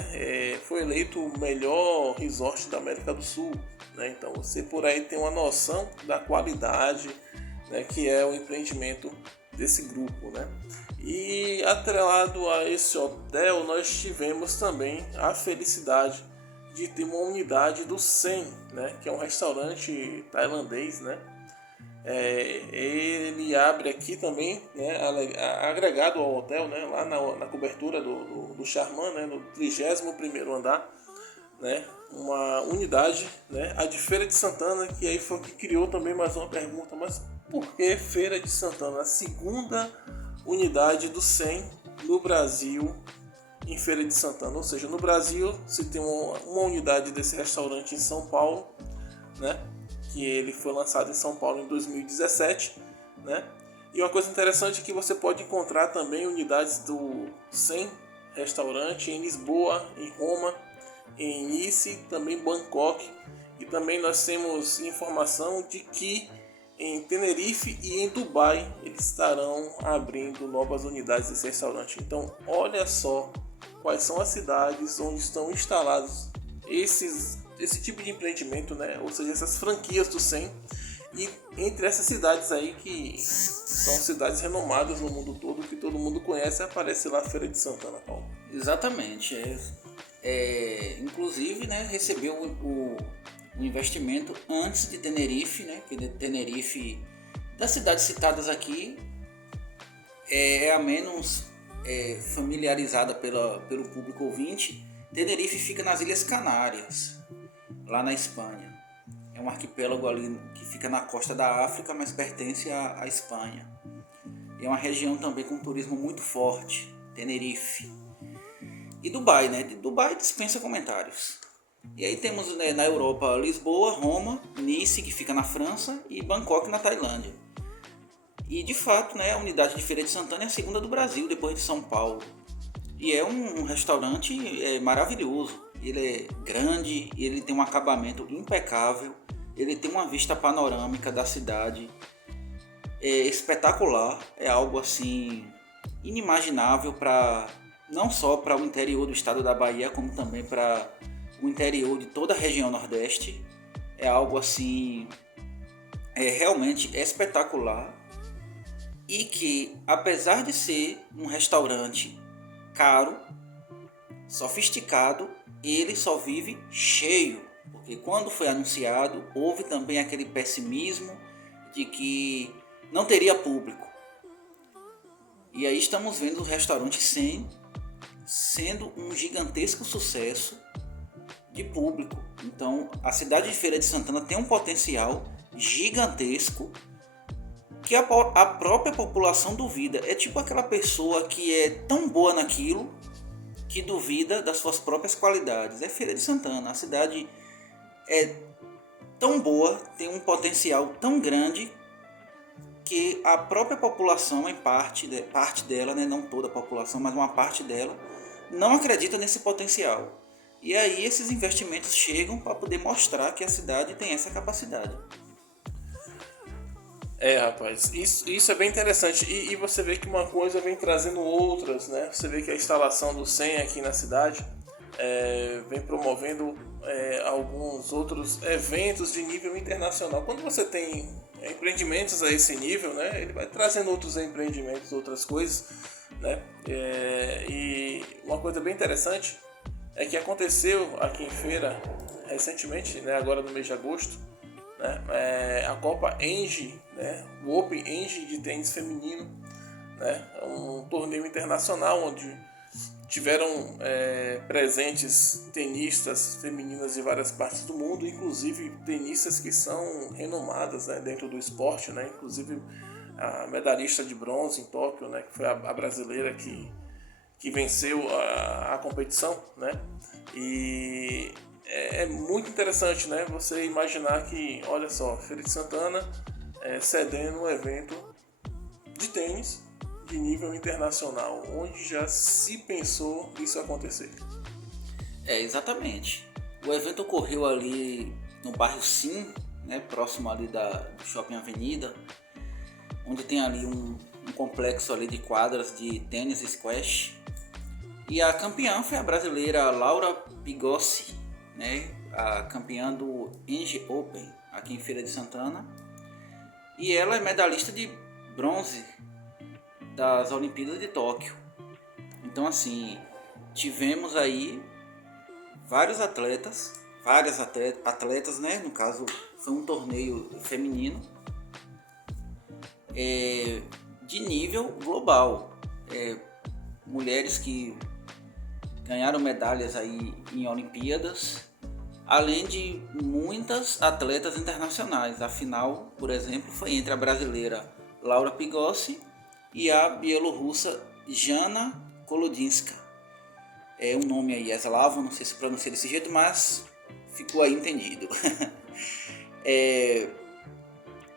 foi eleito o melhor resort da América do Sul, né? Então você por aí tem uma noção da qualidade, né, que é o empreendimento desse grupo, né? E atrelado a esse hotel nós tivemos também a felicidade de ter uma unidade do Sen, né, que é um restaurante tailandês, né? Ele abre aqui também, né, agregado ao hotel, né, lá na cobertura do Charman, né, no 31º andar, né, uma unidade, né, a de Feira de Santana, que aí foi que criou também mais uma pergunta: mas por que Feira de Santana? A segunda unidade do Sen no Brasil em Feira de Santana, ou seja, no Brasil se tem uma unidade desse restaurante em São Paulo, né, que ele foi lançado em São Paulo em 2017, né? E uma coisa interessante é que você pode encontrar também unidades do Sen Restaurante em Lisboa, em Roma, em Nice, também Bangkok, e também nós temos informação de que em Tenerife e em Dubai eles estarão abrindo novas unidades desse restaurante. Então olha só quais são as cidades onde estão instalados esse tipo de empreendimento, né? Ou seja, essas franquias do Sen, e entre essas cidades aí que são cidades renomadas no mundo todo, que todo mundo conhece, aparece lá a Feira de Santana, Paulo. Exatamente. Inclusive, né, recebeu o investimento antes de Tenerife, né? Que de Tenerife, das cidades citadas aqui, é a menos familiarizada pelo público ouvinte. Tenerife fica nas Ilhas Canárias, lá na Espanha. É um arquipélago ali que fica na costa da África, mas pertence à Espanha. É uma região também com turismo muito forte, Tenerife. E Dubai, né? Dubai dispensa comentários. E aí temos, né, na Europa, Lisboa, Roma, Nice, que fica na França, e Bangkok, na Tailândia. E de fato, né, a unidade de Feira de Santana é a segunda do Brasil, depois de São Paulo. E é um restaurante maravilhoso. Ele é grande, ele tem um acabamento impecável, ele tem uma vista panorâmica da cidade espetacular. É algo assim inimaginável, não só para o interior do estado da Bahia, como também para o interior de toda a região Nordeste. É algo assim realmente espetacular, e que, apesar de ser um restaurante caro, sofisticado, ele só vive cheio, porque quando foi anunciado houve também aquele pessimismo de que não teria público. E aí estamos vendo o restaurante Sen sendo um gigantesco sucesso de público. Então a cidade de Feira de Santana tem um potencial gigantesco que a própria população duvida. É tipo aquela pessoa que é tão boa naquilo que duvida das suas próprias qualidades. É Feira de Santana. A cidade é tão boa, tem um potencial tão grande que a própria população, em parte dela, né, não toda a população, mas uma parte dela, não acredita nesse potencial. E aí esses investimentos chegam para poder mostrar que a cidade tem essa capacidade. Rapaz, isso é bem interessante. E você vê que uma coisa vem trazendo outras, né? Você vê que a instalação do SEM aqui na cidade vem promovendo alguns outros eventos de nível internacional. Quando você tem empreendimentos a esse nível, né? Ele vai trazendo outros empreendimentos, outras coisas, né? E uma coisa bem interessante é que aconteceu aqui em Feira recentemente, né? Agora no mês de agosto, né? A Copa Engie, né? O Open Engie de tênis feminino, né? É um torneio internacional onde tiveram presentes tenistas femininas de várias partes do mundo, inclusive tenistas que são renomadas, né, dentro do esporte, né? Inclusive a medalhista de bronze em Tóquio, né, que foi a brasileira que venceu a competição, né? E é muito interessante, né? Você imaginar que, olha só, Feira de Santana cedendo um evento de tênis de nível internacional, onde já se pensou isso acontecer. Exatamente. O evento ocorreu ali no bairro Sim, né, próximo ali do Shopping Avenida, onde tem ali um complexo ali de quadras de tênis e squash. E a campeã foi a brasileira Laura Pigossi, né, a campeã do Engie Open aqui em Feira de Santana. E ela é medalhista de bronze das Olimpíadas de Tóquio. Então assim, tivemos aí várias atletas, né? No caso, foi um torneio feminino de nível global. Mulheres que ganharam medalhas aí em Olimpíadas, além de muitas atletas internacionais. A final, por exemplo, foi entre a brasileira Laura Pigossi e a bielorrussa Jana Kolodinska. É um nome aí eslavo, não sei se pronuncia desse jeito, mas ficou aí entendido.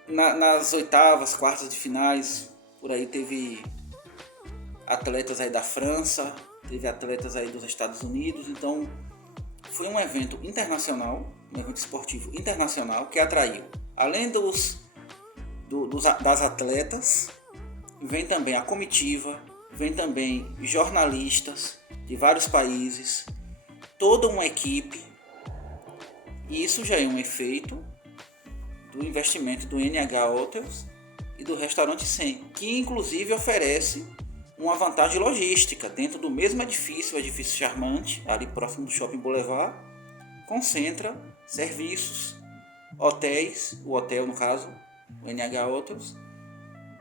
Nas oitavas, quartas de finais, por aí teve atletas aí da França, teve atletas aí dos Estados Unidos. Então foi um evento internacional, um evento esportivo internacional que atraiu, além das atletas, vem também a comitiva, vem também jornalistas de vários países, toda uma equipe. E isso já é um efeito do investimento do NH Hotels e do Restaurante 100, que inclusive oferece uma vantagem logística. Dentro do mesmo edifício, o edifício Charmante, ali próximo do Shopping Boulevard, concentra serviços, hotéis, o hotel no caso, o NH Hotels,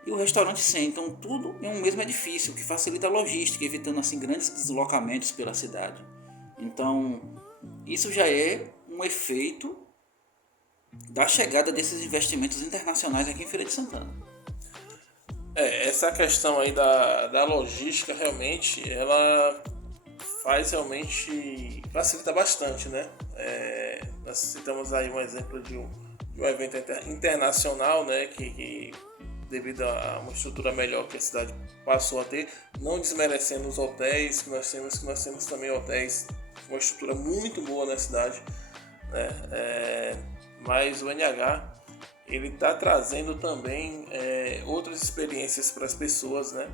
e o Restaurante 100. Então tudo em um mesmo edifício, o que facilita a logística, evitando assim grandes deslocamentos pela cidade. Então isso já é um efeito da chegada desses investimentos internacionais aqui em Feira de Santana. Essa questão aí da logística realmente, ela facilita bastante, né? Nós citamos aí um exemplo de um evento internacional, né? Que devido a uma estrutura melhor que a cidade passou a ter, não desmerecendo os hotéis que nós temos também hotéis com uma estrutura muito boa na cidade, né? Mas o NH ele está trazendo também outras experiências para as pessoas, né?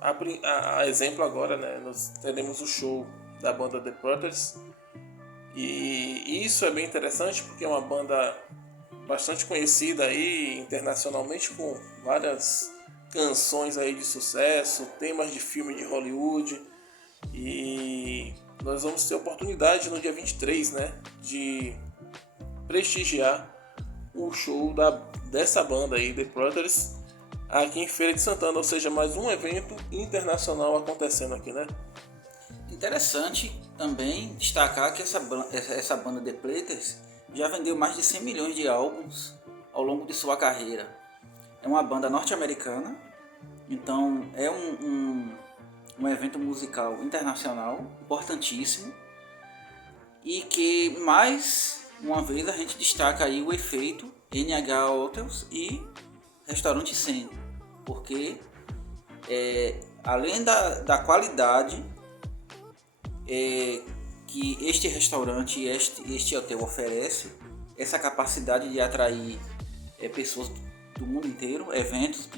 A exemplo agora, né? Nós teremos o show da banda The Putters, e isso é bem interessante porque é uma banda bastante conhecida aí internacionalmente, com várias canções aí de sucesso, temas de filme de Hollywood. E nós vamos ter a oportunidade no dia 23, né, de prestigiar o show dessa banda aí, The Brothers, aqui em Feira de Santana, ou seja, mais um evento internacional acontecendo aqui, né? Interessante também destacar que essa banda The Platters já vendeu mais de 100 milhões de álbuns ao longo de sua carreira. É uma banda norte-americana, então é um evento musical internacional importantíssimo, e que mais uma vez a gente destaca aí o efeito NH Hotels e Restaurante Sen, porque além da qualidade que este restaurante e este hotel oferece, essa capacidade de atrair pessoas do mundo inteiro, eventos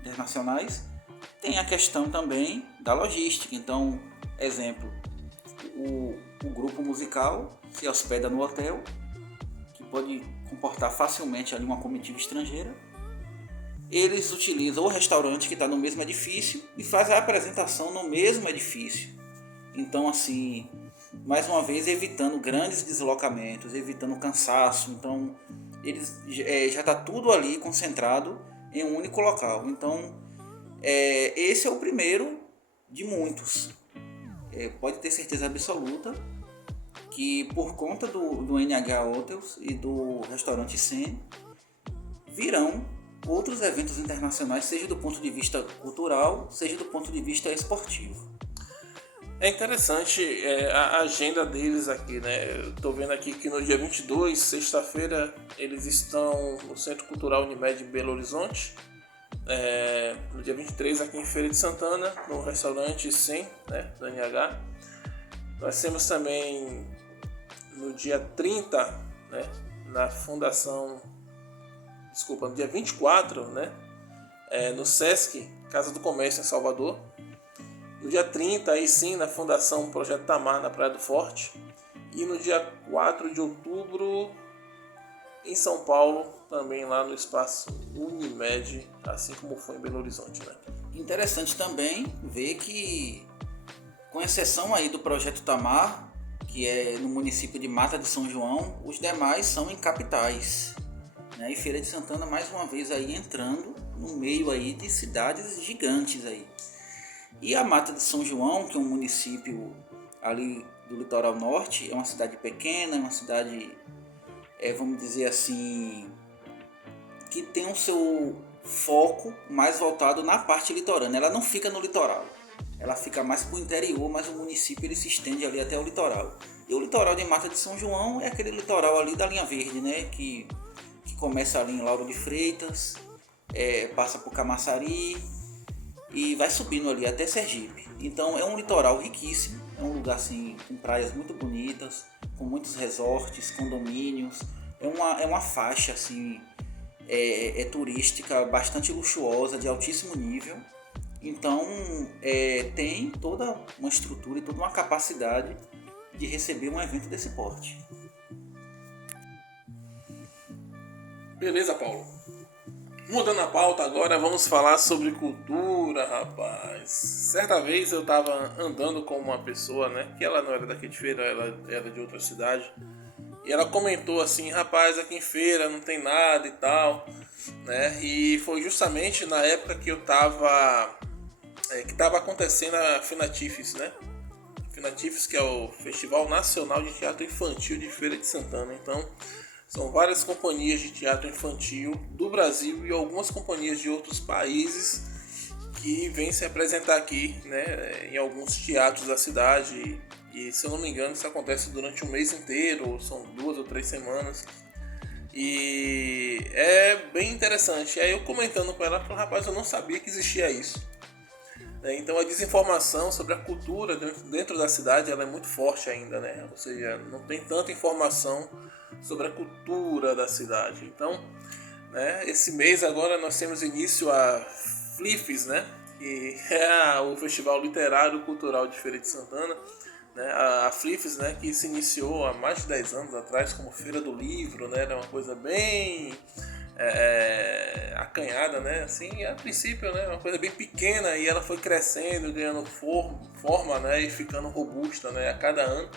internacionais, tem a questão também da logística. Então, exemplo, o grupo musical se hospeda no hotel, que pode comportar facilmente ali uma comitiva estrangeira. Eles utilizam o restaurante que está no mesmo edifício e fazem a apresentação no mesmo edifício. Então, assim, mais uma vez evitando grandes deslocamentos, evitando cansaço. Então, eles já está tudo ali concentrado em um único local. Então, esse é o primeiro de muitos. Pode ter certeza absoluta que por conta do NH Hotels e do Restaurante Sen virão outros eventos internacionais, seja do ponto de vista cultural, seja do ponto de vista esportivo. É interessante a agenda deles aqui, né? Eu tô vendo aqui que no dia 22, sexta-feira, eles estão no Centro Cultural Unimed em Belo Horizonte. No dia 23, aqui em Feira de Santana, no Restaurante Sen, né, do NH. Nós temos também no dia 30, né, na Fundação... Desculpa, no dia 24, né, no Sesc, Casa do Comércio em Salvador. No dia 30, aí sim, na Fundação Projeto Tamar, na Praia do Forte. E no dia 4 de outubro, em São Paulo, também lá no espaço Unimed, assim como foi em Belo Horizonte, né? Interessante também ver que, com exceção aí do Projeto Tamar, que é no município de Mata de São João, os demais são em capitais, né? E Feira de Santana, mais uma vez, aí entrando no meio aí de cidades gigantes aí. E a Mata de São João, que é um município ali do litoral norte, é uma cidade pequena, é uma cidade, vamos dizer assim, que tem o seu foco mais voltado na parte litorânea. Ela não fica no litoral, ela fica mais para o interior, mas o município ele se estende ali até o litoral. E o litoral de Mata de São João é aquele litoral ali da linha verde, né? Que começa ali em Lauro de Freitas, passa por Camaçari e vai subindo ali até Sergipe. Então é um litoral riquíssimo, é um lugar assim com praias muito bonitas, com muitos resorts, condomínios. É uma faixa assim turística bastante luxuosa, de altíssimo nível. Então tem toda uma estrutura e toda uma capacidade de receber um evento desse porte. Beleza, Paulo. Mudando a pauta agora, vamos falar sobre cultura, rapaz. Certa vez eu tava andando com uma pessoa, né, que ela não era daqui de Feira, ela era de outra cidade. E ela comentou assim, rapaz, aqui em Feira não tem nada e tal, né? E foi justamente na época que eu tava... que tava acontecendo a Finatifes, né? Finatifes, que é o Festival Nacional de Teatro Infantil de Feira de Santana. Então... são várias companhias de teatro infantil do Brasil e algumas companhias de outros países que vêm se apresentar aqui, né, em alguns teatros da cidade. E se eu não me engano, isso acontece durante um mês inteiro, são 2 ou 3 semanas. E é bem interessante. Aí eu comentando com ela, falei, rapaz, eu não sabia que existia isso. Então a desinformação sobre a cultura dentro da cidade ela é muito forte ainda, né? Ou seja, não tem tanta informação sobre a cultura da cidade. Então, né, esse mês agora nós temos início a FLIFES, né? Que é o Festival Literário Cultural de Feira de Santana. Né? A FLIFES, né, que se iniciou há mais de 10 anos atrás como Feira do Livro, né? Era uma coisa bem... acanhada, né? Assim, a princípio, né, uma coisa bem pequena e ela foi crescendo, ganhando forma, né, e ficando robusta, né, a cada ano.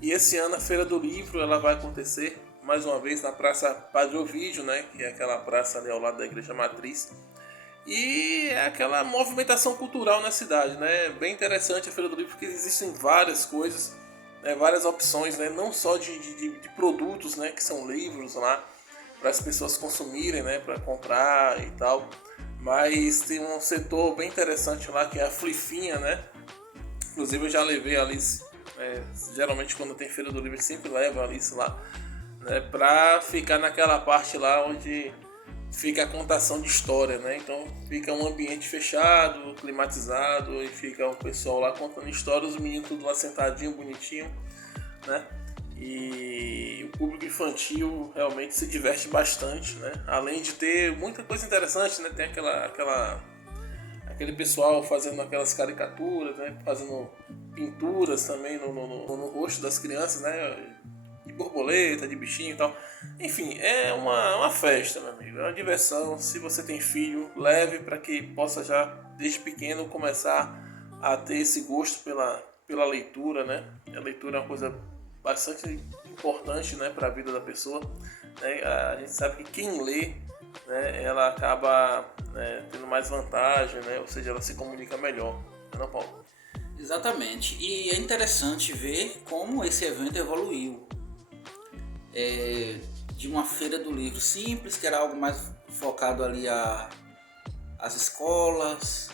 E esse ano a Feira do Livro ela vai acontecer mais uma vez na Praça Padre Ovídio, né, que é aquela praça ali ao lado da Igreja Matriz. E é aquela movimentação cultural na cidade, né? Bem interessante a Feira do Livro porque existem várias coisas, né, várias opções, né, não só de produtos, né, que são livros lá para as pessoas consumirem, né, para comprar e tal, mas tem um setor bem interessante lá que é a Flifinha, né? Inclusive eu já levei a Alice Geralmente quando tem Feira do Livro sempre leva isso lá, né, pra ficar naquela parte lá onde fica a contação de história, né? Então fica um ambiente fechado, climatizado, e fica o pessoal lá contando histórias, os meninos tudo lá sentadinho, bonitinho, né? E o público infantil realmente se diverte bastante, né? Além de ter muita coisa interessante, né? Tem aquele pessoal fazendo aquelas caricaturas, né? Fazendo pinturas também no rosto das crianças, né? De borboleta, de bichinho e tal. Enfim, é uma festa, meu amigo. É uma diversão. Se você tem filho, leve para que possa já, desde pequeno, começar a ter esse gosto pela leitura, né? A leitura é uma coisa bastante importante, né, para a vida da pessoa. Né? A gente sabe que quem lê, né, ela acaba, né, tendo mais vantagem, né? Ou seja, ela se comunica melhor. Não, Paulo? Exatamente. E é interessante ver como esse evento evoluiu. De uma feira do livro simples, que era algo mais focado ali às escolas,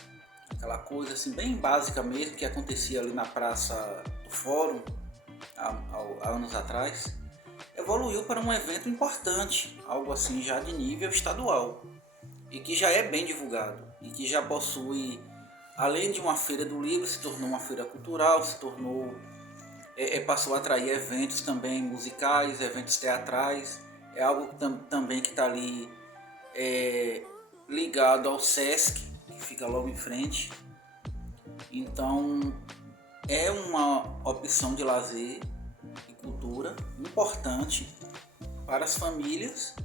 aquela coisa assim bem básica mesmo, que acontecia ali na Praça do Fórum há anos atrás, evoluiu para um evento importante, algo assim já de nível estadual, e que já é bem divulgado, e que já possui, além de uma feira do livro, se tornou uma feira cultural, passou a atrair eventos também musicais, eventos teatrais. É algo também que está ali ligado ao Sesc, que fica logo em frente. Então é uma opção de lazer e cultura importante para as famílias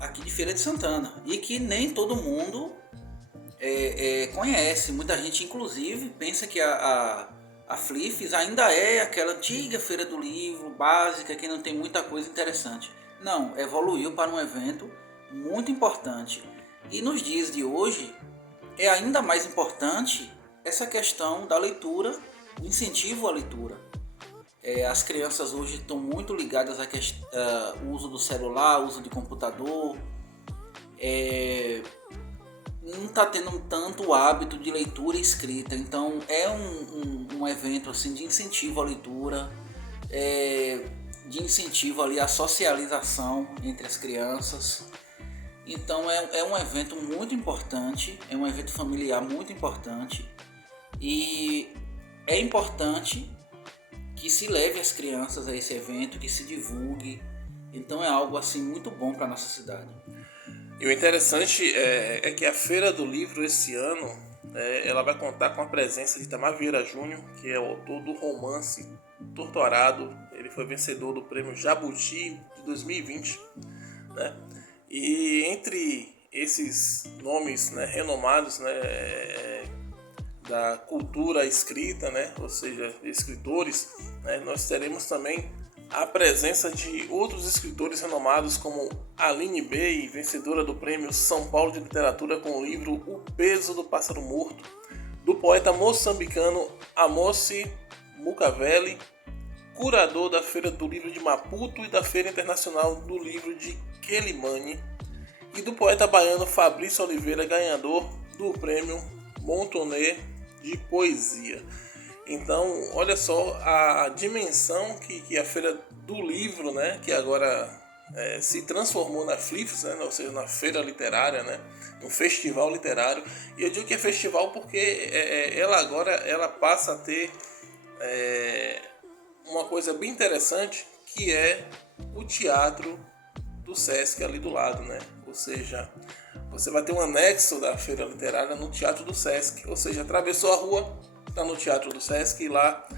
aqui de Feira de Santana, e que nem todo mundo conhece. Muita gente inclusive pensa que a Flifes ainda é aquela antiga feira do livro básica que não tem muita coisa interessante. Não, evoluiu para um evento muito importante. E nos dias de hoje é ainda mais importante essa questão da leitura, o incentivo à leitura. As crianças hoje estão muito ligadas ao uso do celular, uso de computador. Não está tendo tanto hábito de leitura e escrita, então é um evento assim de incentivo à leitura, de incentivo ali à socialização entre as crianças. Então é um evento muito importante, é um evento familiar muito importante, e é importante que se leve as crianças a esse evento, que se divulgue. Então é algo assim muito bom para a nossa cidade. E o interessante é que a Feira do Livro esse ano, ela vai contar com a presença de Itamar Vieira Júnior, que é o autor do romance Torturado. Ele foi vencedor do prêmio Jabuti de 2020. Né? E entre esses nomes, né, renomados, né, da cultura escrita, né, ou seja, escritores, né, nós teremos também a presença de outros escritores renomados como Aline Bey, vencedora do prêmio São Paulo de Literatura com o livro O Peso do Pássaro Morto, do poeta moçambicano Amosi Mukavelli, curador da Feira do Livro de Maputo e da Feira Internacional do Livro de Quelimane, e do poeta baiano Fabrício Oliveira, ganhador do prêmio Montonet de Poesia. Então, olha só a dimensão que a Feira do Livro, né, que agora se transformou na Flifes, né, ou seja, na Feira Literária, né, um festival literário. E eu digo que é festival porque ela passa a ter uma coisa bem interessante, que é o teatro do Sesc ali do lado, né? Ou seja, você vai ter um anexo da Feira Literária no Teatro do Sesc, ou seja, atravessou a rua, está no Teatro do Sesc, e lá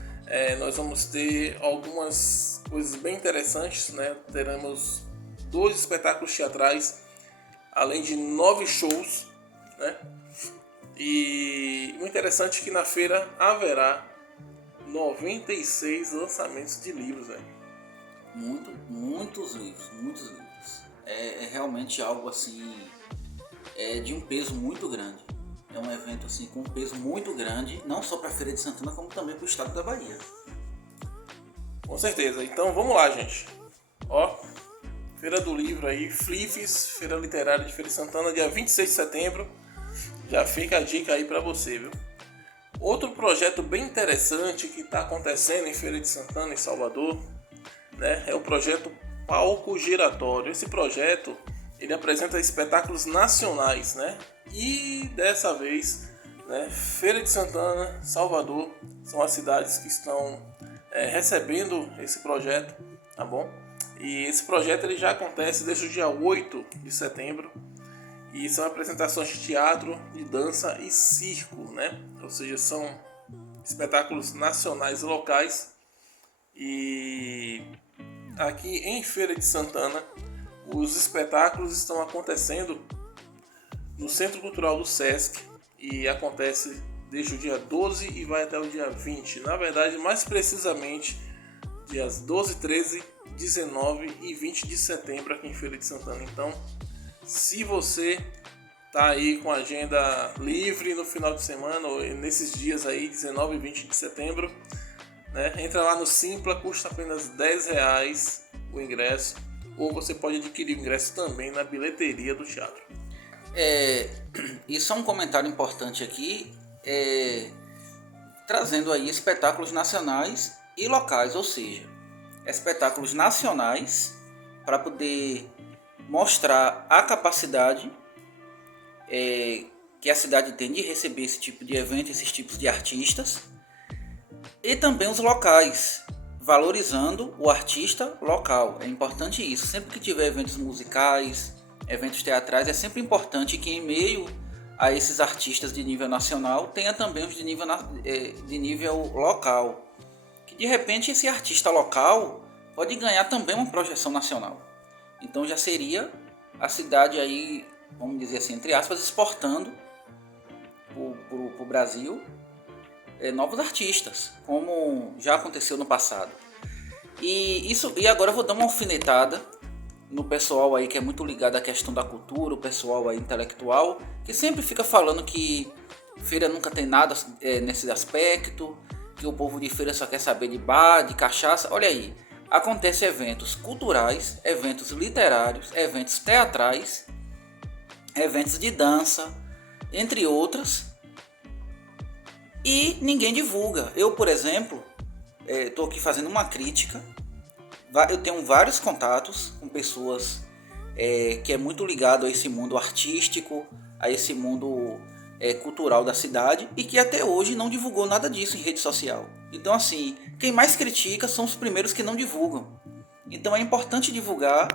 nós vamos ter algumas coisas bem interessantes, né? Teremos 2 espetáculos teatrais, além de 9 shows, né? E o interessante é que na feira haverá 96 lançamentos de livros, velho. Muitos livros. É realmente algo assim, de um peso muito grande. É um evento assim com um peso muito grande, não só para a Feira de Santana, como também para o estado da Bahia. Com certeza. Então vamos lá, gente. Ó, Feira do Livro aí, Flifes, Feira Literária de Feira de Santana, dia 26 de setembro. Já fica a dica aí para você, viu? Outro projeto bem interessante que está acontecendo em Feira de Santana, em Salvador, né, é o projeto Palco Giratório. Esse projeto ele apresenta espetáculos nacionais, né? E dessa vez, né, Feira de Santana, Salvador são as cidades que estão recebendo esse projeto, tá bom? E esse projeto ele já acontece desde o dia 8 de setembro e são apresentações de teatro, de dança e circo, né? Ou seja, são espetáculos nacionais e locais. E aqui em Feira de Santana, os espetáculos estão acontecendo no Centro Cultural do Sesc e acontece desde o dia 12 e vai até o dia 20. Na verdade, mais precisamente, dias 12, 13, 19 e 20 de setembro aqui em Feira de Santana. Então, se você tá aí com a agenda livre no final de semana ou nesses dias aí, 19 e 20 de setembro, né, entra lá no Simpla, custa apenas R$10 o ingresso, ou você pode adquirir o ingresso também na bilheteria do teatro. E só um comentário importante aqui, trazendo aí espetáculos nacionais e locais, ou seja, espetáculos nacionais para poder mostrar a capacidade que a cidade tem de receber esse tipo de evento, esses tipos de artistas, e também os locais, valorizando o artista local. É importante isso. Sempre que tiver eventos musicais, eventos teatrais, é sempre importante que em meio a esses artistas de nível nacional tenha também os de nível local. Que de repente esse artista local pode ganhar também uma projeção nacional. Então já seria a cidade aí, vamos dizer assim, entre aspas, exportando para o Brasil novos artistas, como já aconteceu no passado. E agora eu vou dar uma alfinetada no pessoal aí que é muito ligado à questão da cultura, o pessoal aí intelectual, que sempre fica falando que feira nunca tem nada nesse aspecto, que o povo de feira só quer saber de bar, de cachaça. Olha aí, acontecem eventos culturais, eventos literários, eventos teatrais, eventos de dança, entre outras, e ninguém divulga. Eu, por exemplo, estou aqui fazendo uma crítica. Eu tenho vários contatos com pessoas que é muito ligado a esse mundo artístico, a esse mundo cultural da cidade, e que até hoje não divulgou nada disso em rede social. Então, assim, quem mais critica são os primeiros que não divulgam. Então é importante divulgar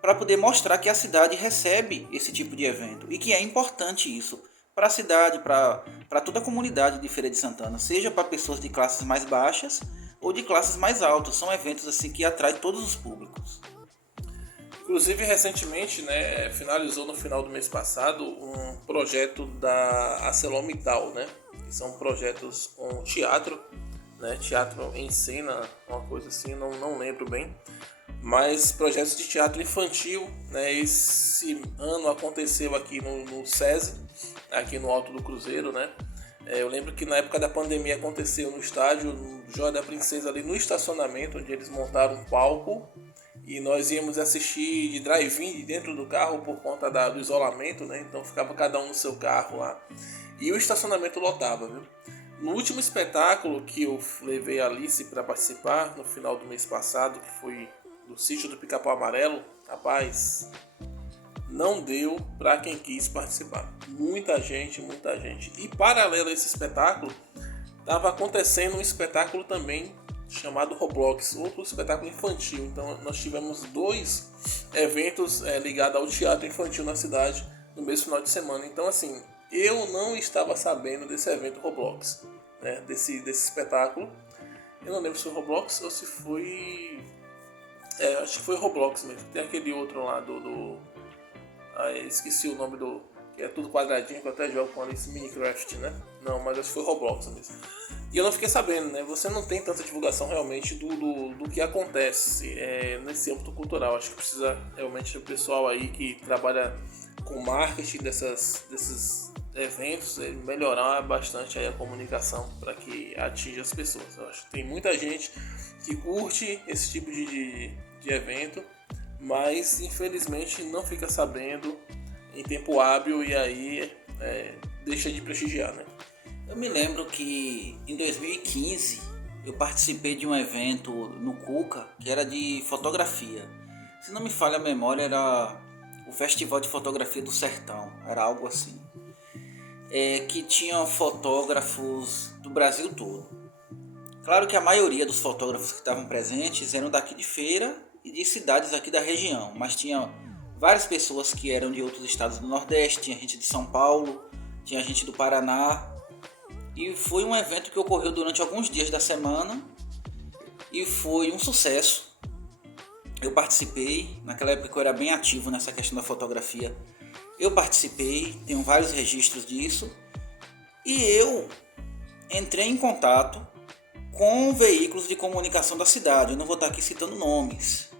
para poder mostrar que a cidade recebe esse tipo de evento e que é importante isso para a cidade, para toda a comunidade de Feira de Santana, seja para pessoas de classes mais baixas ou de classes mais altas. São eventos assim que atraem todos os públicos. Inclusive, recentemente, né, finalizou no final do mês passado um projeto da ArcelorMittal, né, que são projetos com teatro, né, teatro em cena, uma coisa assim, não lembro bem, mas projetos de teatro infantil, né. Esse ano aconteceu aqui no SESI, aqui no Alto do Cruzeiro, né. Eu lembro que na época da pandemia aconteceu no estádio, no Joia da Princesa, ali no estacionamento, onde eles montaram um palco e nós íamos assistir de drive-in dentro do carro por conta do isolamento, né? Então ficava cada um no seu carro lá e o estacionamento lotava, viu? No último espetáculo que eu levei a Alice para participar no final do mês passado, que foi do Sítio do Pica-Pau Amarelo, rapaz, não deu para quem quis participar. Muita gente. E paralelo a esse espetáculo, estava acontecendo um espetáculo também chamado Roblox, outro espetáculo infantil. Então nós tivemos 2 eventos ligados ao teatro infantil na cidade no mesmo final de semana. Então, assim, eu não estava sabendo desse evento Roblox, né, desse espetáculo. Eu não lembro se foi Roblox ou se foi... acho que foi Roblox mesmo. Tem aquele outro lá esqueci o nome do... que é tudo quadradinho, que eu até jogo com esse Minecraft, né? Não, mas acho que foi Roblox mesmo. E eu não fiquei sabendo, né? Você não tem tanta divulgação realmente do que acontece nesse âmbito cultural. Acho que precisa realmente o pessoal aí que trabalha com marketing desses eventos melhorar bastante aí a comunicação para que atinja as pessoas. Eu acho que tem muita gente que curte esse tipo de evento, mas infelizmente não fica sabendo em tempo hábil e aí deixa de prestigiar, né? Eu me lembro que em 2015 eu participei de um evento no Cuca que era de fotografia. Se não me falha a memória, era o Festival de Fotografia do Sertão, era algo assim. Que tinha fotógrafos do Brasil todo. Claro que a maioria dos fotógrafos que estavam presentes eram daqui de Feira e de cidades aqui da região, mas tinha várias pessoas que eram de outros estados do Nordeste, tinha gente de São Paulo, tinha gente do Paraná. E foi um evento que ocorreu durante alguns dias da semana e foi um sucesso. Eu participei, naquela época eu era bem ativo nessa questão da fotografia. Eu participei, tenho vários registros disso. E eu entrei em contato com veículos de comunicação da cidade. Eu não vou estar aqui citando nomes,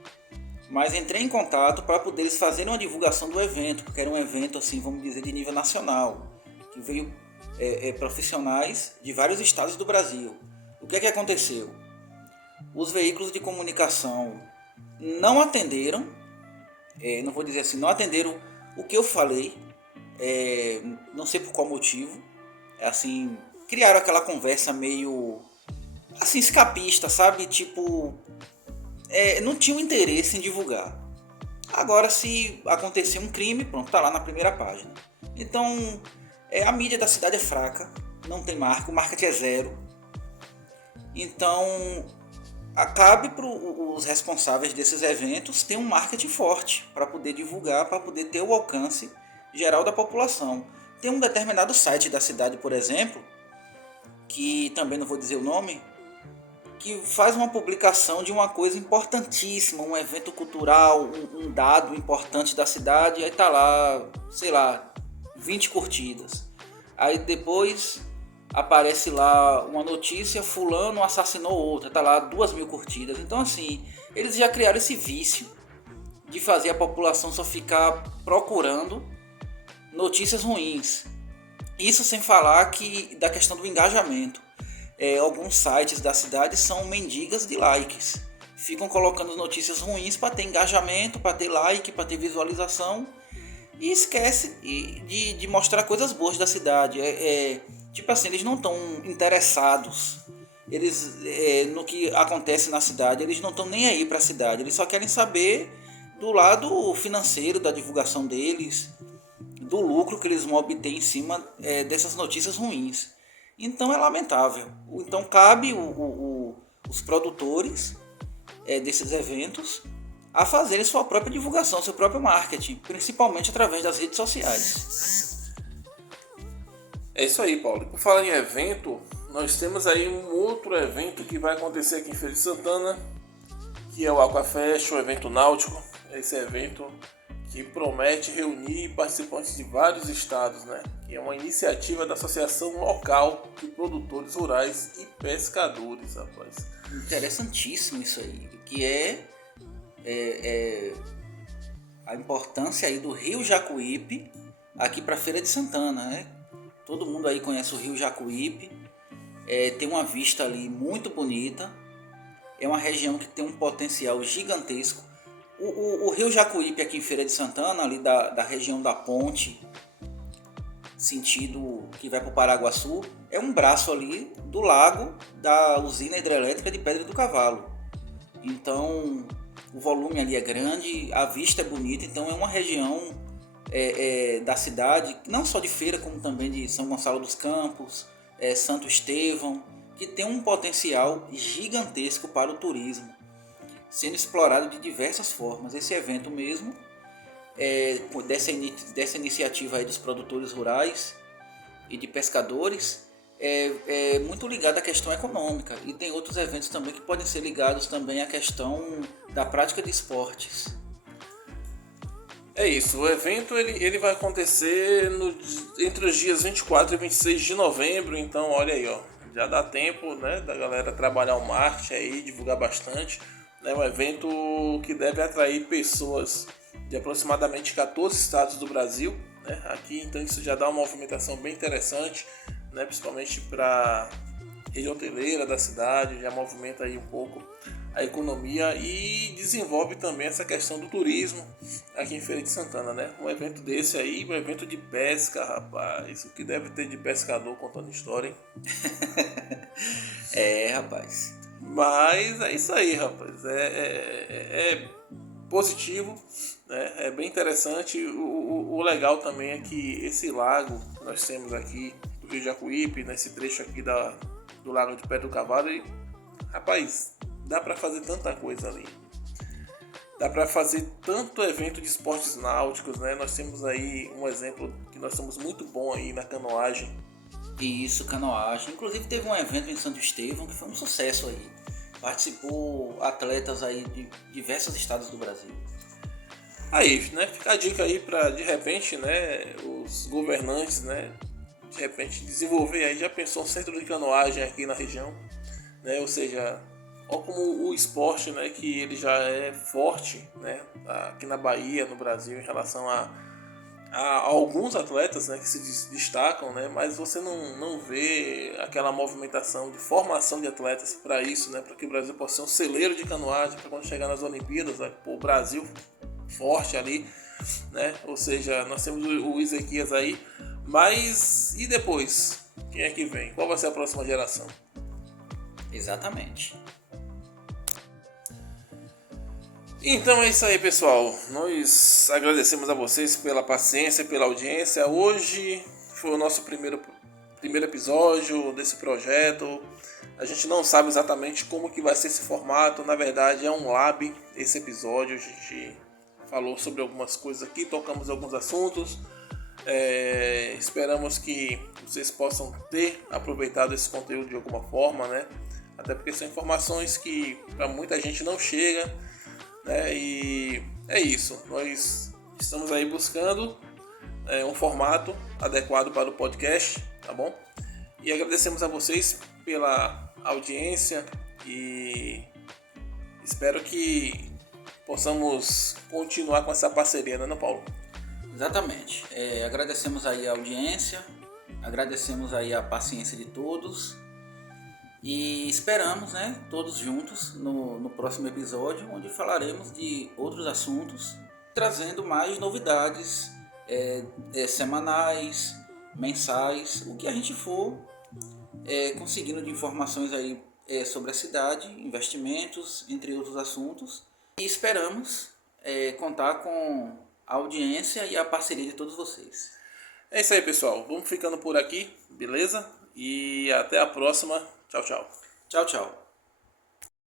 mas entrei em contato para poder eles fazerem uma divulgação do evento, porque era um evento, assim, vamos dizer, de nível nacional, que veio profissionais de vários estados do Brasil. O que é que aconteceu? Os veículos de comunicação não atenderam, não vou dizer assim, não atenderam o que eu falei, não sei por qual motivo, assim, criaram aquela conversa meio assim escapista, sabe? Tipo, não tinham interesse em divulgar. Agora, se acontecer um crime, pronto, tá lá na primeira página. Então, a mídia da cidade é fraca, não tem marca, o marketing é zero. Então, cabe para os responsáveis desses eventos ter um marketing forte para poder divulgar, para poder ter o alcance geral da população. Tem um determinado site da cidade, por exemplo, que também não vou dizer o nome, que faz uma publicação de uma coisa importantíssima, um evento cultural, um dado importante da cidade, aí tá lá, sei lá, 20 curtidas. Aí depois aparece lá uma notícia, fulano assassinou outra, tá lá 2.000 curtidas. Então assim, eles já criaram esse vício de fazer a população só ficar procurando notícias ruins. Isso sem falar da questão do engajamento. Alguns sites da cidade são mendigas de likes. Ficam colocando notícias ruins para ter engajamento, para ter like, para ter visualização. E esquece de mostrar coisas boas da cidade. Tipo assim, eles não estão interessados no que acontece na cidade. Eles não estão nem aí para a cidade. Eles só querem saber do lado financeiro da divulgação deles, do lucro que eles vão obter em cima dessas notícias ruins. Então é lamentável. Então cabe os produtores desses eventos a fazerem sua própria divulgação, seu próprio marketing, principalmente através das redes sociais. É isso aí, Paulo. Por falar em evento, nós temos aí um outro evento que vai acontecer aqui em Feira de Santana, que é o Aquafest, um evento náutico. Esse evento que promete reunir participantes de vários estados, né? Que é uma iniciativa da Associação Local de Produtores Rurais e Pescadores, rapaz. Interessantíssimo isso aí, que é a importância aí do Rio Jacuípe aqui para Feira de Santana, né? Todo mundo aí conhece o Rio Jacuípe, tem uma vista ali muito bonita, é uma região que tem um potencial gigantesco. O Rio Jacuípe aqui em Feira de Santana, ali da região da ponte, sentido que vai para o Paraguaçu, é um braço ali do lago da usina hidrelétrica de Pedra do Cavalo. Então o volume ali é grande, a vista é bonita, então é uma região da cidade, não só de Feira, como também de São Gonçalo dos Campos, Santo Estevão, que tem um potencial gigantesco para o turismo, sendo explorado de diversas formas. Esse evento mesmo, dessa iniciativa aí dos produtores rurais e de pescadores, é muito ligado à questão econômica, e tem outros eventos também que podem ser ligados também à questão da prática de esportes. É isso, o evento ele vai acontecer entre os dias 24 e 26 de novembro, então olha aí, ó, já dá tempo, né, da galera trabalhar o marketing aí, divulgar bastante. É um evento que deve atrair pessoas de aproximadamente 14 estados do Brasil, né, aqui, então isso já dá uma movimentação bem interessante, né, principalmente para rede hoteleira da cidade, já movimenta aí um pouco a economia e desenvolve também essa questão do turismo aqui em Feira de Santana, né? Um evento desse aí, um evento de pesca, rapaz, o que deve ter de pescador contando história, hein? Rapaz. Mas é isso aí, rapaz, é positivo, né? É bem interessante. O legal também é que esse lago que nós temos aqui do Rio Jacuípe, nesse trecho aqui do Lago de Pedra do Cavalo, e, rapaz, dá para fazer tanta coisa ali. Dá para fazer tanto evento de esportes náuticos, né? Nós temos aí um exemplo que nós somos muito bom aí na canoagem. E isso, canoagem. Inclusive teve um evento em Santo Estevão que foi um sucesso aí. Participou atletas aí de diversos estados do Brasil. Aí, né? Fica a dica aí para de repente, né? Os governantes, né? De repente desenvolver aí, já pensou um centro de canoagem aqui na região, né? Ou seja, olha como o esporte, né? Que ele já é forte, né? Aqui na Bahia, no Brasil, em relação a alguns atletas, né, que se destacam, né, mas você não vê aquela movimentação de formação de atletas para isso, né, para que o Brasil possa ser um celeiro de canoagem para quando chegar nas Olimpíadas, né, o Brasil forte ali, né, ou seja, nós temos o Ezequias aí, mas e depois? Quem é que vem? Qual vai ser a próxima geração? Exatamente. Então é isso aí, pessoal. Nós agradecemos a vocês pela paciência, pela audiência. Hoje foi o nosso primeiro episódio desse projeto. A gente não sabe exatamente como que vai ser esse formato. Na verdade, é um lab esse episódio. A gente falou sobre algumas coisas aqui, tocamos alguns assuntos. Esperamos que vocês possam ter aproveitado esse conteúdo de alguma forma, né? Até porque são informações que para muita gente não chega. E é isso, nós estamos aí buscando um formato adequado para o podcast, tá bom? E agradecemos a vocês pela audiência e espero que possamos continuar com essa parceria, né, Paulo? Exatamente. Agradecemos aí a audiência, agradecemos aí a paciência de todos. E esperamos, né, todos juntos no próximo episódio, onde falaremos de outros assuntos, trazendo mais novidades semanais, mensais, o que a gente for conseguindo de informações aí sobre a cidade, investimentos, entre outros assuntos. E esperamos contar com a audiência e a parceria de todos vocês. É isso aí, pessoal. Vamos ficando por aqui, beleza? E até a próxima. Tchau, tchau. Tchau, tchau.